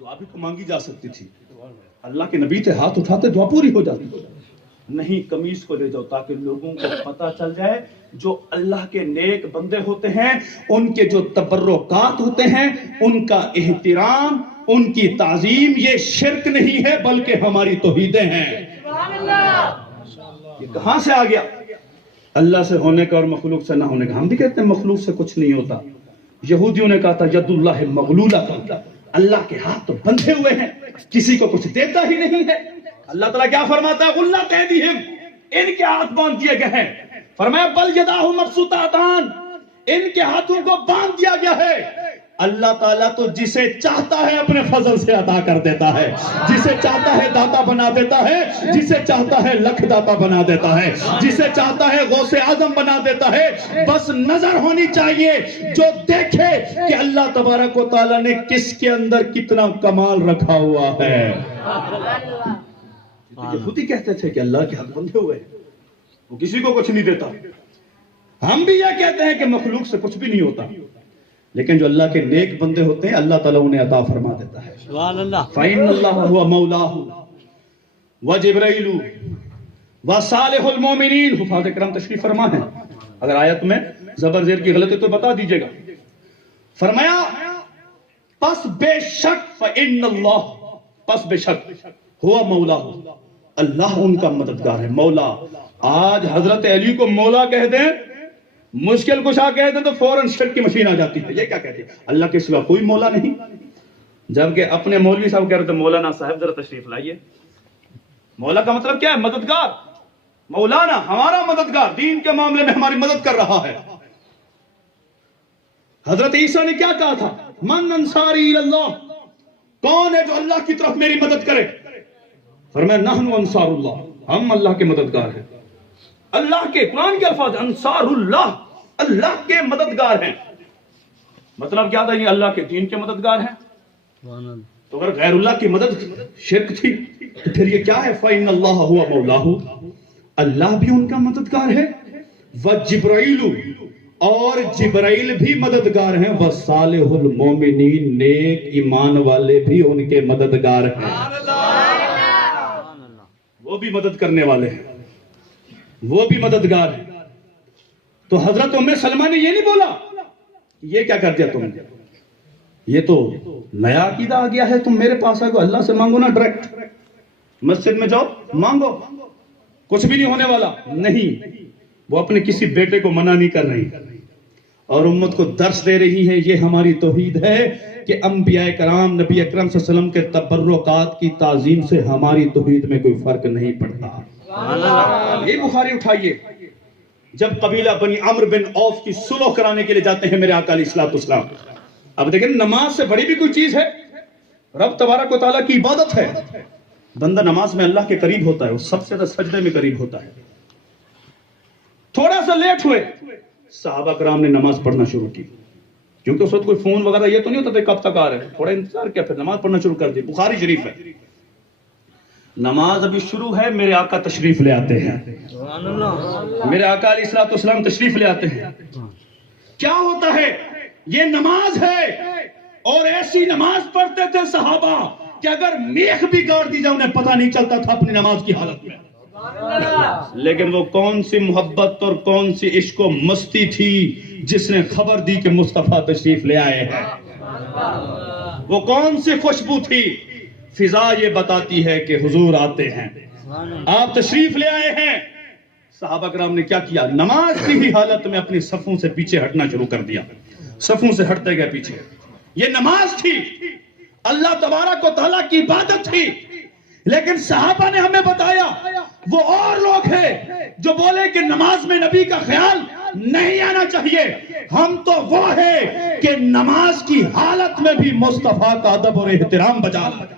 دعا بھی تو مانگی جا سکتی تھی, اللہ کے نبی تھے, ہاتھ اٹھاتے دعا پوری ہو جاتی. نہیں, قمیص کو لے جاؤ تاکہ لوگوں کو پتہ چل جائے جو اللہ کے نیک بندے ہوتے ہیں, ان کے جو تبرکات ہوتے ہیں, ان کا احترام, ان کی تعظیم, یہ شرک نہیں ہے بلکہ ہماری توحیدیں ہیں. یہ کہاں سے آ گیا, اللہ سے ہونے کا اور مخلوق سے نہ ہونے کا. ہم بھی کہتے ہیں مخلوق سے کچھ نہیں ہوتا. یہودیوں نے کہا تھا ید اللہ مغلولہ, اللہ کے ہاتھ تو بندھے ہوئے ہیں, کسی کو کچھ دیتا ہی نہیں ہے. اللہ تعالیٰ کیا فرماتا ہے, غلت ایدیہم, ان کے ہاتھ باندھ دیے گئے ہیں. فرمایا بل یداہ مبسوطتان, ان کے ہاتھوں کو باندھ دیا گیا ہے. اللہ تعالیٰ تو جسے چاہتا ہے اپنے فضل سے عطا کر دیتا ہے, جسے چاہتا ہے داتا بنا دیتا ہے, جسے چاہتا ہے لکھ داتا بنا دیتا ہے, جسے چاہتا ہے غوث اعظم بنا دیتا ہے. بس نظر ہونی چاہیے جو دیکھے کہ اللہ تبارک و تعالیٰ نے کس کے اندر کتنا کمال رکھا ہوا ہے. یہودی کہتے تھے کہ اللہ کے ہاتھ بندھے ہوئے ہیں, وہ کسی کو کچھ نہیں دیتا. ہم بھی یہ کہتے ہیں کہ مخلوق سے کچھ بھی نہیں ہوتا, لیکن جو اللہ کے نیک بندے ہوتے ہیں اللہ تعالیٰ انہیں عطا فرما دیتا ہے. فَإِنَّ اللَّهَ هُوَ مَوْلَاهُ وَجِبْرَائِيلُ وَصَالِحُ الْمُؤْمِنِينَ. حفاظ کرام تشریف فرما ہے, اگر آیت میں زبر زیر کی غلطی تو بتا دیجئے گا. فرمایا پس بے شک, فَإِنَّ اللَّهَ, پس بے شک, ہوا مولا, اللہ ان کا مددگار ہے. مولا, آج حضرت علی کو مولا کہہ دیں, مشکل کشا کہہ دیں تو فوراً شرک کی مشین آ جاتی ہے. یہ کیا کہتے ہیں, اللہ کے سوا کوئی مولا نہیں. جبکہ اپنے مولوی صاحب کہہ رہے تھے مولانا صاحب ذرا تشریف لائیے. مولا کا مطلب کیا ہے, مددگار. مولانا ہمارا مددگار, دین کے معاملے میں ہماری مدد کر رہا ہے. حضرت عیسیٰ نے کیا کہا تھا, من انصاری اللہ, کون ہے جو اللہ کی طرف میری مدد کرے. فرمایا نحن انصار اللہ, ہم اللہ کے مددگار ہیں. اللہ کے, قرآن کے الفاظ انصار اللہ, اللہ کے مددگار ہیں. مطلب کیا تھا, یہ اللہ کے دین کے مددگار ہیں. تو اگر غیر اللہ کی مدد شرک تھی تو پھر یہ کیا ہے, فَإِنَّ اللَّهَ هُوَ مَوْلَاهُ, اللہ بھی ان کا مددگار ہے. وَجِبْرَائِيلُ, اور جبرائیل بھی مددگار ہیں. وَصَالِحُ الْمُؤْمِنِينَ, نیک ایمان والے بھی ان کے مددگار ہیں. وہ بھی مدد کرنے والے ہیں, وہ بھی مددگار ہیں. تو حضرت ام سلمہ نے یہ نہیں بولا یہ کیا کر دیا تم نے, یہ تو نیا عقیدہ آ گیا ہے, تم میرے پاس آگو, اللہ سے مانگو نا, ڈائریکٹ مسجد میں جاؤ مانگو, کچھ بھی نہیں ہونے والا. نہیں, وہ اپنے کسی بیٹے کو منع نہیں کر رہی اور امت کو درس دے رہی ہے. یہ ہماری توحید ہے کہ انبیاء کرام نبی اکرم صلی اللہ علیہ وسلم کے تبرکات کی تعظیم سے ہماری توحید میں کوئی فرق نہیں پڑتا. یہ بخاری اٹھائیے, جب قبیلہ بنی عمرو بن عوف کی صلح کرانے کے لیے جاتے ہیں میرے آقا علیہ الصلوۃ والسلام. اب دیکھیں, نماز سے بڑی بھی کوئی چیز ہے, رب تبارک و تعالیٰ کی عبادت ہے. بندہ نماز میں اللہ کے قریب ہوتا ہے, وہ سب سے زیادہ سجدے میں قریب ہوتا ہے. تھوڑا سا لیٹ ہوئے, صحابہ کرام نے نماز پڑھنا شروع کی, کیونکہ اس وقت کوئی فون وغیرہ یہ تو نہیں ہوتا تھا کب تک آ رہے ہیں, تھوڑا انتظار کیا, پھر نماز پڑھنا شروع کر دی. بخاری شریف ہے, نماز ابھی شروع ہے, میرے آقا تشریف لے آتے ہیں, میرے آقا علیہ الصلوۃ والسلام تشریف لے آتے ہیں. کیا ہوتا ہے, یہ نماز ہے, اور ایسی نماز پڑھتے تھے صحابہ کہ اگر میخ بھی گاڑ دی جائے انہیں پتہ نہیں چلتا تھا اپنی نماز کی حالت میں. لیکن وہ کون سی محبت اور کون سی عشق و مستی تھی جس نے خبر دی کہ مصطفیٰ تشریف لے آئے ہیں؟ وہ کون سی خوشبو تھی؟ فضا یہ بتاتی ہے کہ حضور آتے ہیں، آپ تشریف لے آئے ہیں۔ صحابہ کرام نے کیا کیا؟ نماز کی ہی حالت میں اپنی صفوں سے پیچھے ہٹنا شروع کر دیا، صفوں سے ہٹتے گئے پیچھے۔ یہ نماز تھی، اللہ تبارک و تعالیٰ کی عبادت تھی، لیکن صحابہ نے ہمیں بتایا وہ اور لوگ ہیں جو بولے کہ نماز میں نبی کا خیال نہیں آنا چاہیے۔ ہم تو وہ ہیں کہ نماز کی حالت میں بھی مصطفیٰ کا ادب اور احترام بجا لایا۔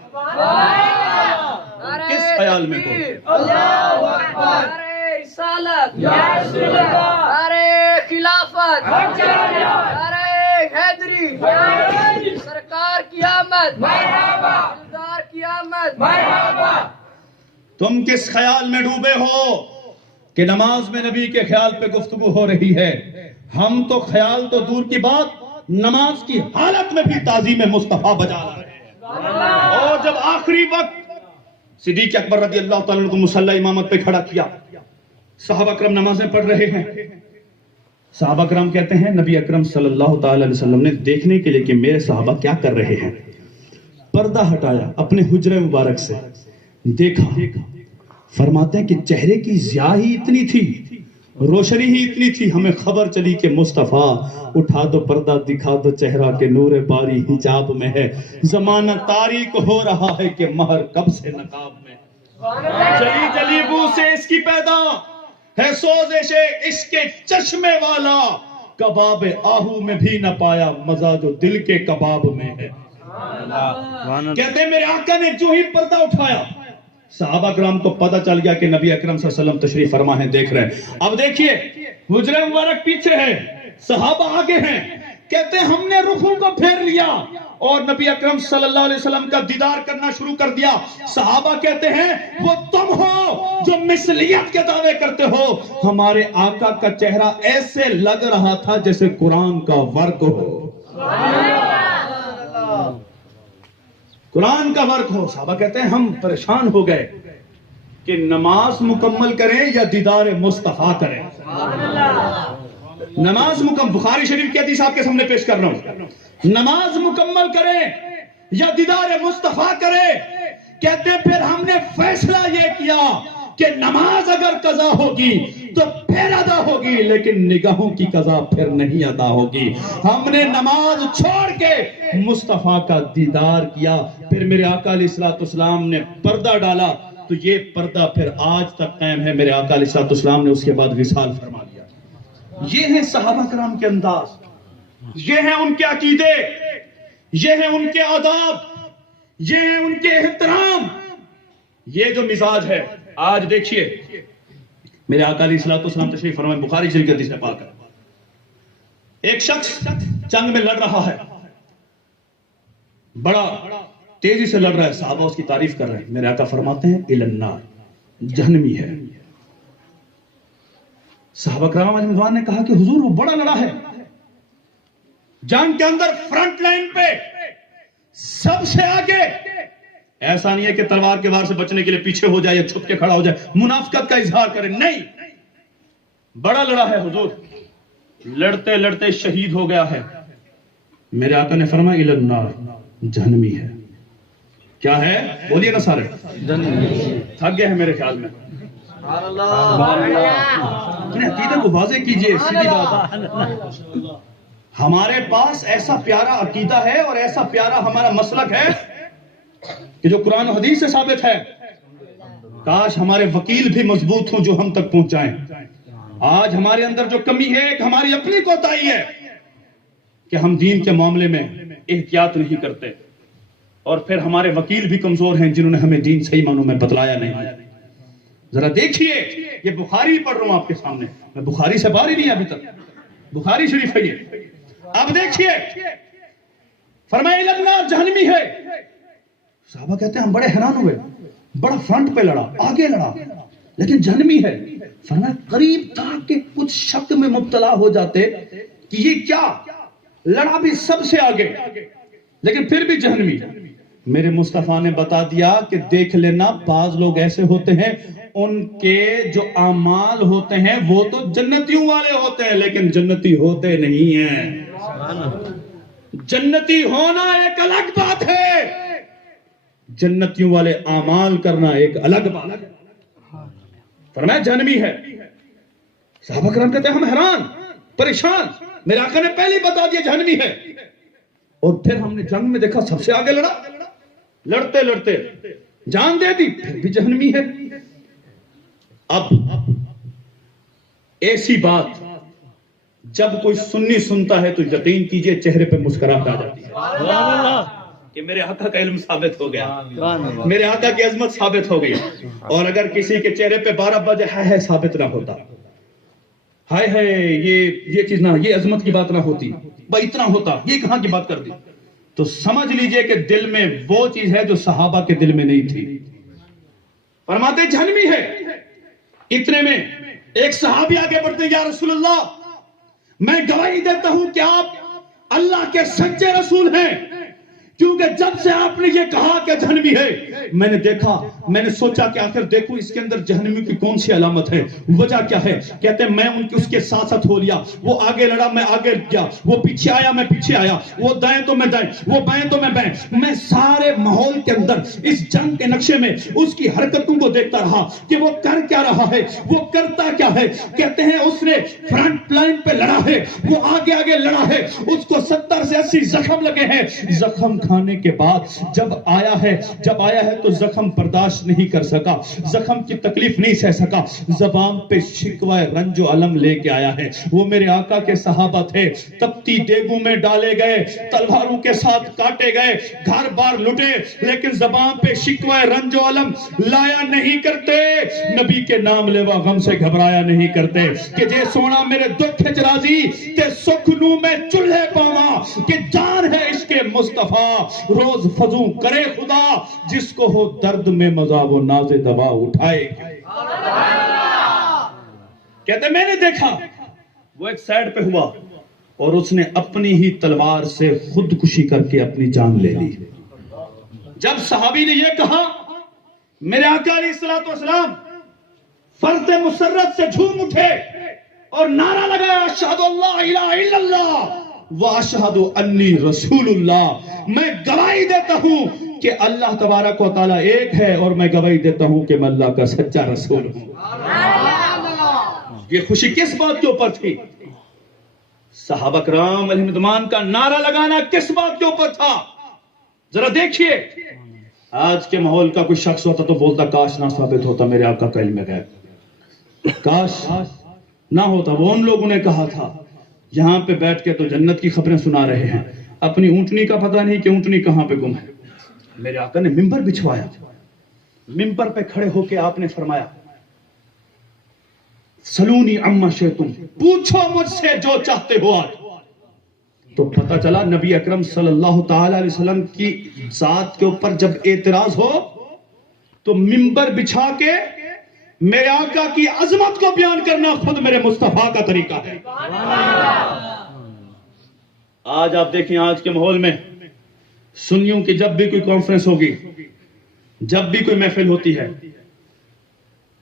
کس خیال میں ہو؟ اللہ اکبر، نعرہ رسالت یا رسول اللہ، نعرہ خلافت، نعرہ حیدری، سرکار کی آمد، مرحبا، سردار کی آمد، مرحبا۔ تم کس خیال میں ڈوبے ہو کہ نماز میں نبی کے خیال پہ گفتگو ہو رہی ہے؟ ہم تو خیال تو دور کی بات، نماز کی حالت میں بھی تعظیم مصطفیٰ بجا رہے ہیں۔ اور جب آخری وقت صدیق اکبر رضی اللہ تعالیٰ عنہ کو مصلی امامت پہ کھڑا کیا، صحابہ کرام نمازیں پڑھ رہے ہیں، صحابہ کرام کہتے ہیں نبی اکرم صلی اللہ تعالی علیہ وسلم نے دیکھنے کے لیے کہ میرے صحابہ کیا کر رہے ہیں، پردہ ہٹایا اپنے حجرے مبارک سے، دیکھا، فرماتے ہیں کہ چہرے کی ضیاء ہی اتنی تھی، روشنی ہی اتنی تھی، ہمیں خبر چلی کہ مصطفیٰ اٹھا دو پردہ دکھا دو چہرہ کے نور باری حجاب میں ہے، زمانہ تاریک ہو رہا ہے کہ مہر کب سے نقاب میں، جلی جلی بو سے اس کی پیدا ہے سوزش عشق چشمے والا، کباب آہو میں بھی نہ پایا مزہ جو دل کے کباب میں ہے۔ کہتے ہیں میرے آقا نے جو ہی پردہ اٹھایا، صحابہ کرام کو پتہ چل گیا کہ نبی اکرم صلی اللہ علیہ وسلم تشریف فرما ہیں، دیکھ رہے ہیں۔ اب دیکھیے حجرہ مبارک پیچھے ہے، صحابہ آگے ہیں، کہتے ہیں ہم نے رخوں کو پھیر لیا اور نبی اکرم صلی اللہ علیہ وسلم کا دیدار کرنا شروع کر دیا۔ صحابہ کہتے ہیں وہ تم ہو جو مثلیت کے دعوے کرتے ہو، ہمارے آقا کا چہرہ ایسے لگ رہا تھا جیسے قرآن کا ورق ہو، قرآن کا ورق ہو۔ صحابہ کہتے ہیں ہم پریشان ہو گئے کہ نماز مکمل کریں یا دیدار مصطفیٰ کریں۔ نماز مکمل، بخاری شریف کی حدیث آپ کے سامنے پیش کر رہا ہوں، نماز مکمل کریں یا دیدار مصطفیٰ کریں۔ کہتے ہیں پھر ہم نے فیصلہ یہ کیا کہ نماز اگر قضا ہوگی تو پھر ادا ہوگی، لیکن نگاہوں کی قضا پھر نہیں ادا ہوگی۔ ہم نے نماز چھوڑ کے مصطفیٰ کا دیدار کیا، پھر میرے آقا علیہ السلام نے پردہ ڈالا، تو یہ پردہ پھر آج تک قائم ہے۔ میرے آقا علیہ السلام نے اس کے بعد وصال فرما لیا۔ یہ ہیں صحابہ کرام کے انداز، یہ ہیں ان کے عقیدے، یہ ہیں ان کے آداب، یہ ہیں ان کے احترام، یہ جو مزاج ہے۔ آج دیکھیے میرے آقا علیہ السلام تشریف فرمائے، بخاری شریف کی حدیث میں پاک ہے، ایک شخص جنگ میں لڑ رہا ہے، بڑا تیزی سے لڑ رہا ہے، صحابہ اس کی تعریف کر رہے ہیں، میرے آقا فرماتے ہیں الی النار، جہنمی ہے۔ صحابہ کرام نے کہا کہ حضور وہ بڑا لڑا ہے، جنگ کے اندر فرنٹ لائن پہ سب سے آگے، ایسا نہیں ہے کہ تلوار کے وار سے بچنے کے لیے پیچھے ہو جائے یا چھپ کے کھڑا ہو جائے منافقت کا اظہار کرے، نہیں، بڑا لڑا ہے حضور، لڑتے لڑتے شہید ہو گیا ہے۔ میرے آقا نے فرمایا الی النار، جہنمی ہے۔ کیا ہے بولیے نا سارے، تھک گئے ہیں میرے خیال میں، اپنے عقیدے کو واضح کیجئے، سیدھی بات۔ ہمارے پاس ایسا پیارا عقیدہ ہے اور ایسا پیارا ہمارا مسلک ہے کہ جو قرآن و حدیث سے ثابت ہے، کاش ہمارے وکیل بھی مضبوط ہوں جو ہم تک پہنچائیں۔ آج ہمارے اندر جو کمی ہے ایک ہماری اپنی کوتاہی ہے کہ ہم دین کے معاملے میں احتیاط نہیں کرتے، اور پھر ہمارے وکیل بھی کمزور ہیں جنہوں نے ہمیں دین صحیح معنوں میں بتلایا نہیں۔ ذرا دیکھیے، یہ بخاری پڑھ رہا ہوں آپ کے سامنے، میں بخاری سے باہر ہی نہیں ابھی تک، بخاری شریف ہے یہ۔ اب دیکھیے فرمایا الی النار، جہنمی ہے۔ صحابہ کہتے ہیں ہم بڑے حیران ہوئے، بڑا فرنٹ پہ لڑا، آگے لڑا، لیکن جہنمی ہے۔ فرمایا قریب تھا کہ کچھ شک میں مبتلا ہو جاتے کہ یہ کیا، لڑا بھی سب سے آگے لیکن پھر بھی جہنمی۔ میرے مصطفیٰ نے بتا دیا کہ دیکھ لینا، بعض لوگ ایسے ہوتے ہیں ان کے جو اعمال ہوتے ہیں وہ تو جنتیوں والے ہوتے ہیں، لیکن جنتی ہوتے نہیں ہیں۔ جنتی ہونا ایک الگ بات ہے، جنتیوں والے اعمال کرنا ایک الگ بات ہے۔ فرمایا جہنمی ہے۔ صحابہ کرام کہتے ہیں ہم حیران پریشان، میرے آقا نے پہلے ہی بتا دیا جہنمی ہے، اور پھر ہم نے جنگ میں دیکھا سب سے آگے لڑا، لڑتے لڑتے جان دے دی، پھر بھی جہنمی ہے۔ اب ایسی بات جب کوئی سنی سنتا ہے تو یقین کیجئے چہرے پہ مسکراہٹ آ جاتی ہے کہ میرے آقا کا علم ثابت ہو گیا، میرے آقا کی عظمت ثابت ہو گئی۔ اور اگر کسی کے چہرے پہ 12 بجے ہے ثابت نہ ہوتا، ہائے ہے یہ چیز نہ، یہ عظمت کی بات نہ ہوتی، بھائی اتنا ہوتا، یہ کہاں کی بات کر دی، تو سمجھ لیجئے کہ دل میں وہ چیز ہے جو صحابہ کے دل میں نہیں تھی۔ فرماتے جہنمی ہے۔ اتنے میں ایک صحابی آگے بڑھتے، یا رسول اللہ میں گواہی دیتا ہوں کہ آپ اللہ کے سچے رسول ہیں، کیونکہ جب سے آپ نے یہ کہا کہ جہنمی ہے، میں نے دیکھا، میں نے سوچا کہ آخر دیکھوں اس کے اندر جہنمی کی کون سی علامت ہے، وجہ کیا ہے۔ کہتے ہیں میں اس کے ساتھ ساتھ ہو لیا، وہ آگے لڑا میں آگے گیا، وہ پیچھے آیا میں پیچھے آیا، وہ دائیں تو میں دائیں، وہ بائیں تو میں بائیں، میں سارے ماحول کے اندر اس جنگ کے نقشے میں اس کی حرکتوں کو دیکھتا رہا کہ وہ کر کیا رہا ہے، وہ کرتا کیا ہے۔ کہتے ہیں اس نے فرنٹ لائن پہ لڑا ہے، وہ آگے آگے لڑا ہے، اس کو 70 سے 80 زخم لگے ہیں۔ زخم کھانے کے بعد جب آیا ہے تو زخم برداشت نہیں کر سکا، زخم کی تکلیف نہیں سہ سکا، زبان پہ شکوہ رنج و علم لے کے آیا ہے۔ وہ میرے آقا کے صحابہ تھے، تپتی دیگوں میں ڈالے گئے، تلواروں کے ساتھ کاٹے گئے، گھر بار لٹے، لیکن زبان پہ شکوہ رنج و علم لایا نہیں کرتے، نبی کے نام لیوا غم سے گھبرایا نہیں کرتے کہ جے سونا میرے دکھ چرازی تے سکھ نو میں چولہے پاواں، کہ جان ہے عشق مصطفیٰ روز فضوں کرے خدا، جس کو ہو درد میں مذاب و ناز دوا اٹھائے۔ کہتے میں نے دیکھا وہ ایک سائڈ پہ ہوا اور اس نے اپنی ہی تلوار سے خودکشی کر کے اپنی جان لے لی۔ جب صحابی نے یہ کہا، میرے آقا علیہ الصلوۃ والسلام فرط مسرت سے جھوم اٹھے اور نعرہ لگایا، اشہد اللہ الہ الا اللہ وَأَشْهَدُ أَنِّي رَسُولُ اللَّهِ، میں گواہی دیتا ہوں کہ اللہ تبارک و تعالیٰ ایک ہے، اور میں گواہی دیتا ہوں کہ میں اللہ کا سچا رسول ہوں۔ یہ خوشی کس بات کے اوپر تھی؟ صحابہ کرام علیہ رضوان کا نعرہ لگانا کس بات کے اوپر تھا؟ ذرا دیکھیے، آج کے ماحول کا کوئی شخص ہوتا تو بولتا کاش نہ ثابت ہوتا میرے آقا کا علم غیب، کاش نہ ہوتا، وہ ان لوگوں نے کہا تھا۔ یہاں پہ بیٹھ کے تو جنت کی خبریں سنا رہے ہیں، اپنی اونٹنی کا پتہ نہیں کہ اونٹنی کہاں پہ گم ہے۔ میرے آقا نے منبر بچھوایا، منبر پہ کھڑے ہو کے آپ نے فرمایا، سلونی عما شئتم، پوچھو مجھ سے جو چاہتے ہو آج۔ تو پتہ چلا نبی اکرم صلی اللہ تعالی علیہ وسلم کی ذات کے اوپر جب اعتراض ہو تو منبر بچھا کے میرے آقا کی عظمت کو بیان کرنا خود میرے مصطفیٰ کا طریقہ ہے۔ آج آپ دیکھیں، آج کے ماحول میں سنیوں کی جب بھی کوئی کانفرنس ہوگی، جب بھی کوئی محفل ہوتی ہے،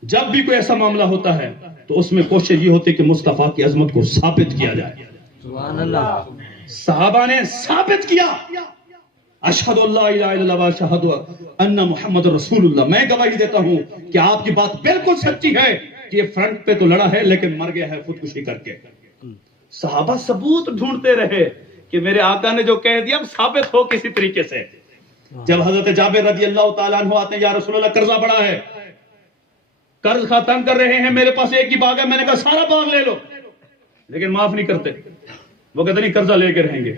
جب بھی کوئی ایسا معاملہ ہوتا ہے تو اس میں کوشش یہ ہوتی ہے کہ مصطفیٰ کی عظمت کو ثابت کیا جائے۔ سبحان اللہ۔ صحابہ نے ثابت کیا، اشہد اللہ الہ الا اللہ واشہد ان محمد رسول اللہ، میں گواہی دیتا ہوں کہ آپ کی بات بالکل سچی ہے کہ یہ فرنٹ پہ تو لڑا ہے لیکن مر گیا ہے خودکشی کر کے۔ صحابہ ثبوت ڈھونڈتے رہے کہ میرے آقا نے جو کہہ دیا ثابت ہو کسی طریقے سے۔ جب حضرت جابر رضی اللہ تعالیٰ عنہ آتے ہیں، یا رسول اللہ قرضہ بڑا ہے، قرض خواہ تنگ کر رہے ہیں، میرے پاس ایک ہی باغ ہے، میں نے کہا سارا باغ لے لو، لیکن معاف نہیں کرتے۔ وہ کہتے نہیں قرضہ لے کے رہیں گے۔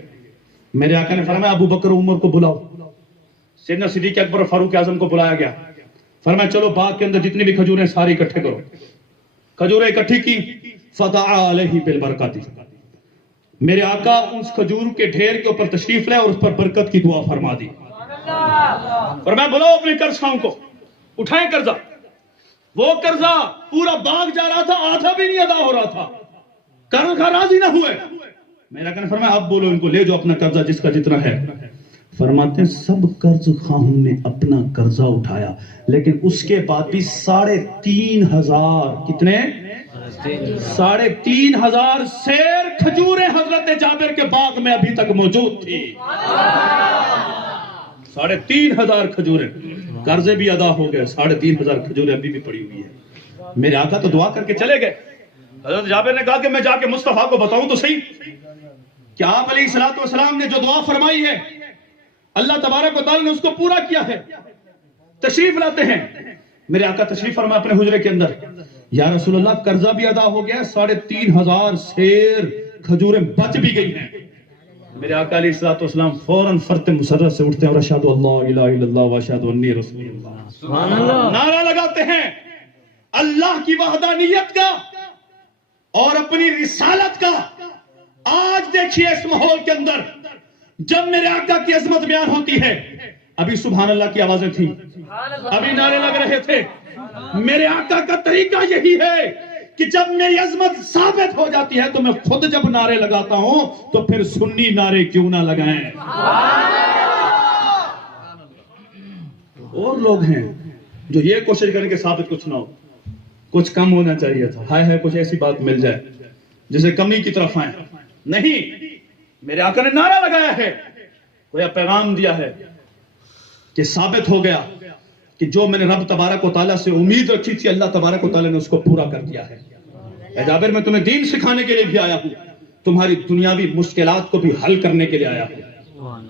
میرے آقا نے فرمایا ابو بکر عمر کو بلاؤ، سیدنا صدیق اکبر اور فاروق اعظم کو بلایا گیا، فرمایا چلو باغ کے اندر جتنی بھی کھجوریں ساری اکٹھے کرو۔ کھجوریں اکٹھی کی، فدعا علیہ بالبرکات، میرے آقا اس کھجور کے ڈھیر کے اوپر تشریف لے اور اس پر برکت کی دعا فرما دی۔ فرمایا بلاؤ اپنے قرض خواہوں کو، اٹھائیں قرضہ۔ وہ قرضہ پورا باغ جا رہا تھا، آدھا بھی نہیں ادا ہو رہا تھا، قرض خواہ راضی نہ ہوئے۔ میرے آقا نے فرمایا اب بولو ان کو لے جو اپنا قرضہ جس کا جتنا ہے۔ فرماتے ہیں سب قرض خواہوں نے اپنا قرضہ اٹھایا لیکن اس کے بعد بھی 3,500 کتنے 3,500 سیر کھجوریں حضرت جابر کے باغ میں ابھی تک موجود تھی 3,500 کھجوریں قرضے بھی ادا ہو گئے 3,500 کھجوریں ابھی بھی پڑی ہوئی ہے میرے آقا تو دعا کر کے چلے گئے حضرت جابر نے کہا کہ میں جا کے مصطفیٰ کو بتاؤں تو صحیح کہ آپ علیہ الصلوۃ والسلام نے جو دعا فرمائی ہے اللہ تبارک و تعالی نے اس کو پورا کیا ہے تشریف لاتے ہیں میرے آقا تشریف فرما اپنے حجرے کے اندر یا رسول اللہ قرضہ بھی ادا ہو گیا 3,500 سیر کھجوریں بچ بھی گئی ہیں میرے آقا علیہ الصلوۃ والسلام فوراً فرط مسرت سے اٹھتے ہیں اور اشہد اللہ الہ الا اللہ واشہد انی رسول اللہ سبحان اللہ نعرہ لگاتے ہیں اللہ کی وحدانیت کا اور اپنی رسالت کا آج دیکھیے اس ماحول کے اندر جب میرے آقا کی عظمت بیان ہوتی ہے ابھی سبحان اللہ کی آوازیں تھیں ابھی نعرے لگ رہے تھے میرے آقا کا طریقہ یہی ہے کہ جب میری عظمت ثابت ہو جاتی ہے تو میں خود جب نعرے لگاتا ہوں تو پھر سنی نعرے کیوں نہ لگائیں اور لوگ ہیں جو یہ کوشش کریں کہ ثابت کچھ نہ ہو کچھ کم ہونا چاہیے تھا ہائے کچھ ایسی بات مل جائے جسے کمی کی طرف آئیں نہیں میرے آقا نے نعرہ لگایا ہے کوئی پیغام دیا ہے کہ ثابت ہو گیا کہ جو میں نے رب تبارک و تعالیٰ سے امید رکھی تھی اللہ تبارک و تعالیٰ نے اس کو پورا کر دیا ہے اے جابر میں تمہیں دین سکھانے کے لیے بھی آیا ہوں تمہاری دنیاوی مشکلات کو بھی حل کرنے کے لیے آیا ہوں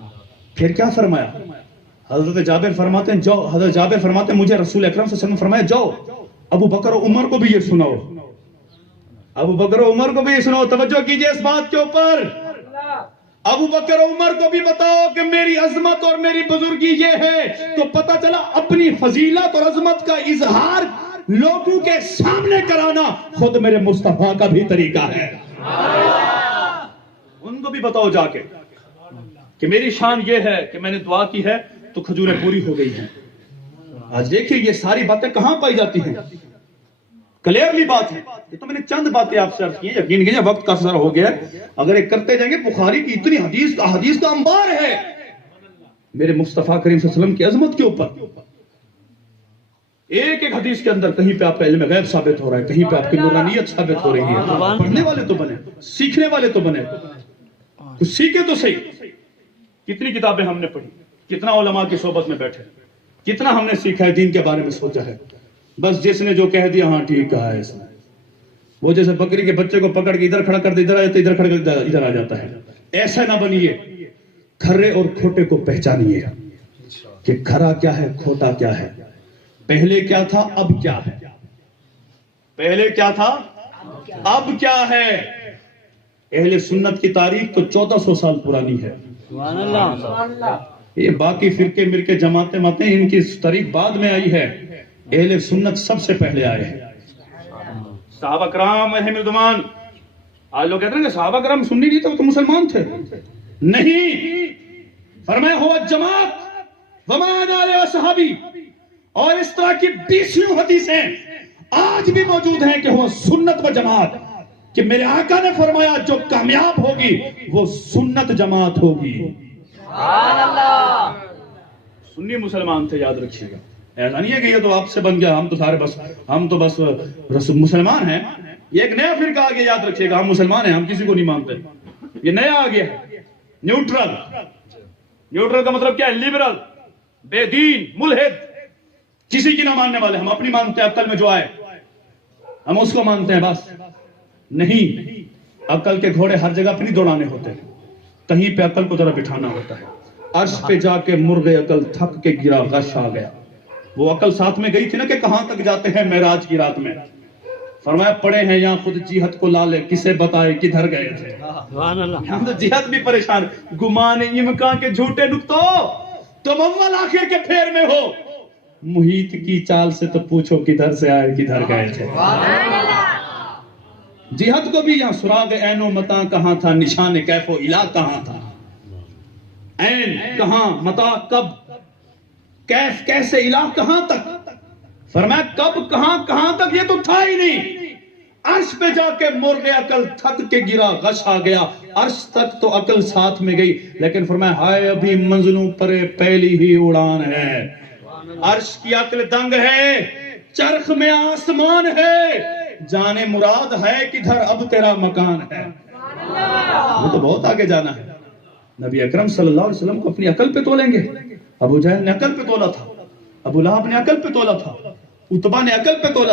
پھر کیا فرمایا حضرت جابر فرماتے ہیں جو حضرت جابر فرماتے ہیں مجھے رسول اکرم صلی اللہ علیہ وسلم فرمایا جاؤ ابو بکر و عمر کو بھی یہ سناؤ ابو بکر و عمر کو بھی یہ سناؤ توجہ کیجئے اس بات کے اوپر ابو بکر و عمر کو بھی بتاؤ کہ میری عظمت اور میری بزرگی یہ ہے تو پتہ چلا اپنی فضیلت اور عظمت کا اظہار لوگوں کے سامنے کرانا خود میرے مصطفیٰ کا بھی طریقہ ہے ان کو بھی بتاؤ جا کے کہ میری شان یہ ہے کہ میں نے دعا کی ہے تو کھجوریں پوری ہو گئی ہیں آج دیکھیے یہ ساری باتیں کہاں پائی جاتی ہیں کلیئرلی بات ہے یہ تو میں نے چند باتیں آپ سے عرض کی ہیں یقین کیجئے وقت کا اثر ہو گیا اگر ایک کرتے جائیں گے بخاری کی اتنی حدیث کا انبار ہے میرے مصطفیٰ کریم صلی اللہ علیہ وسلم کی عظمت کے اوپر ایک ایک حدیث کے اندر کہیں پہ آپ کا علم غیب ثابت ہو رہا ہے کہیں پہ آپ کی نورانیت ثابت ہو رہی ہے پڑھنے والے تو بنے سیکھنے والے تو بنے کچھ سیکھے تو صحیح کتنی کتابیں ہم نے پڑھی کتنا علماء کی صحبت میں بیٹھے کتنا ہم نے سیکھا ہے دین کے بارے میں سوچا ہے بس جس نے جو کہہ دیا ہاں ٹھیک کہا ہے اس نے وہ جیسے بکری کے بچے کو پکڑ کے ادھر کھڑا کر دے ادھر آ جاتا ادھر کھڑا کر ادھر آ جاتا ہے ایسا نہ بنیے کھرے اور کھوٹے کو پہچانیے کہ کھرا کیا ہے کھوٹا کیا ہے پہلے کیا تھا اب کیا ہے پہلے کیا تھا اب کیا ہے اہل سنت کی تاریخ تو 1400 سال پرانی ہے یہ باقی فرقے مرقے جماعتیں ماتیں ان کی تاریخ بعد میں آئی ہے اہل سنت سب سے پہلے آئے ہیں صحابہ کرام احمدمان آج لوگ کہتے ہیں کہ صحابہ کرام سنی نہیں تھے تو مسلمان تھے نہیں فرمایا ہوا جماعت ومان آلہ و صحابی اور اس طرح کی 20 حدیثیں آج بھی موجود ہیں کہ وہ سنت و جماعت کہ میرے آقا نے فرمایا جو کامیاب ہوگی وہ سنت جماعت ہوگی سبحان اللہ سنی مسلمان تھے یاد رکھیے گا ایسا نہیں ہے کہ یہ تو آپ سے بن گیا ہم تو سارے بس ہم تو بس مسلمان ہیں یہ ایک نیا فرقہ آ گیا یاد رکھیے گا ہم مسلمان ہیں ہم کسی کو نہیں مانتے یہ نیا آ گیا ہے نیوٹرل کا مطلب کیا ہے لبرل بے دین ملحد کسی کی نہ ماننے والے ہم اپنی مانتے ہیں عقل میں جو آئے ہم اس کو مانتے ہیں بس نہیں عقل کے گھوڑے ہر جگہ پہ نہیں دوڑانے ہوتے کہیں پہ عقل کو ذرا بٹھانا ہوتا ہے عرش پہ جا کے مرغ عقل تھک کے گرا غش آ گیا وہ عقل ساتھ میں گئی تھی نا کہ کہاں تک جاتے ہیں معراج کی رات میں فرمایا پڑے ہیں یہاں خود جہت کو لالے کسے بتائے کدھر گئے تھے ہم تو جہت بھی پریشان گمان امکان کے جھوٹے نکتو تم اول آخر کے پھیر میں ہو محیط کی چال سے تو پوچھو کدھر سے آئے کدھر گئے تھے جہت کو بھی یہاں سراغ عین و متا کہاں تھا نشان کیف و الہ کہاں تھا عین کہاں متا کب کیف کیسے الہ کہاں تک فرمایا کب کہاں تک یہ تو تھا ہی نہیں عرش پہ جا کے مرغ عقل تھک کے گرا، غش آ گیا، عرش تک تو عقل ساتھ میں گئی، لیکن فرمایا ہائے ابھی منزلوں پر پہلی ہی اڑان ہے۔ عرش کی عقل دنگ ہے، چرخ میں آسمان ہے، جانے مراد ہے کدھر اب تیرا مکان ہے۔ وہ تو بہت آگے جانا ہے۔ نبی اکرم صلی اللہ علیہ وسلم کو اپنی عقل پہ تولیں گے؟ ابو جہل نے عقل پہ تولا تھا، ابو لہب نے عقل پہ تولا تھا، عتبہ نے عقل پہ تولا تھا۔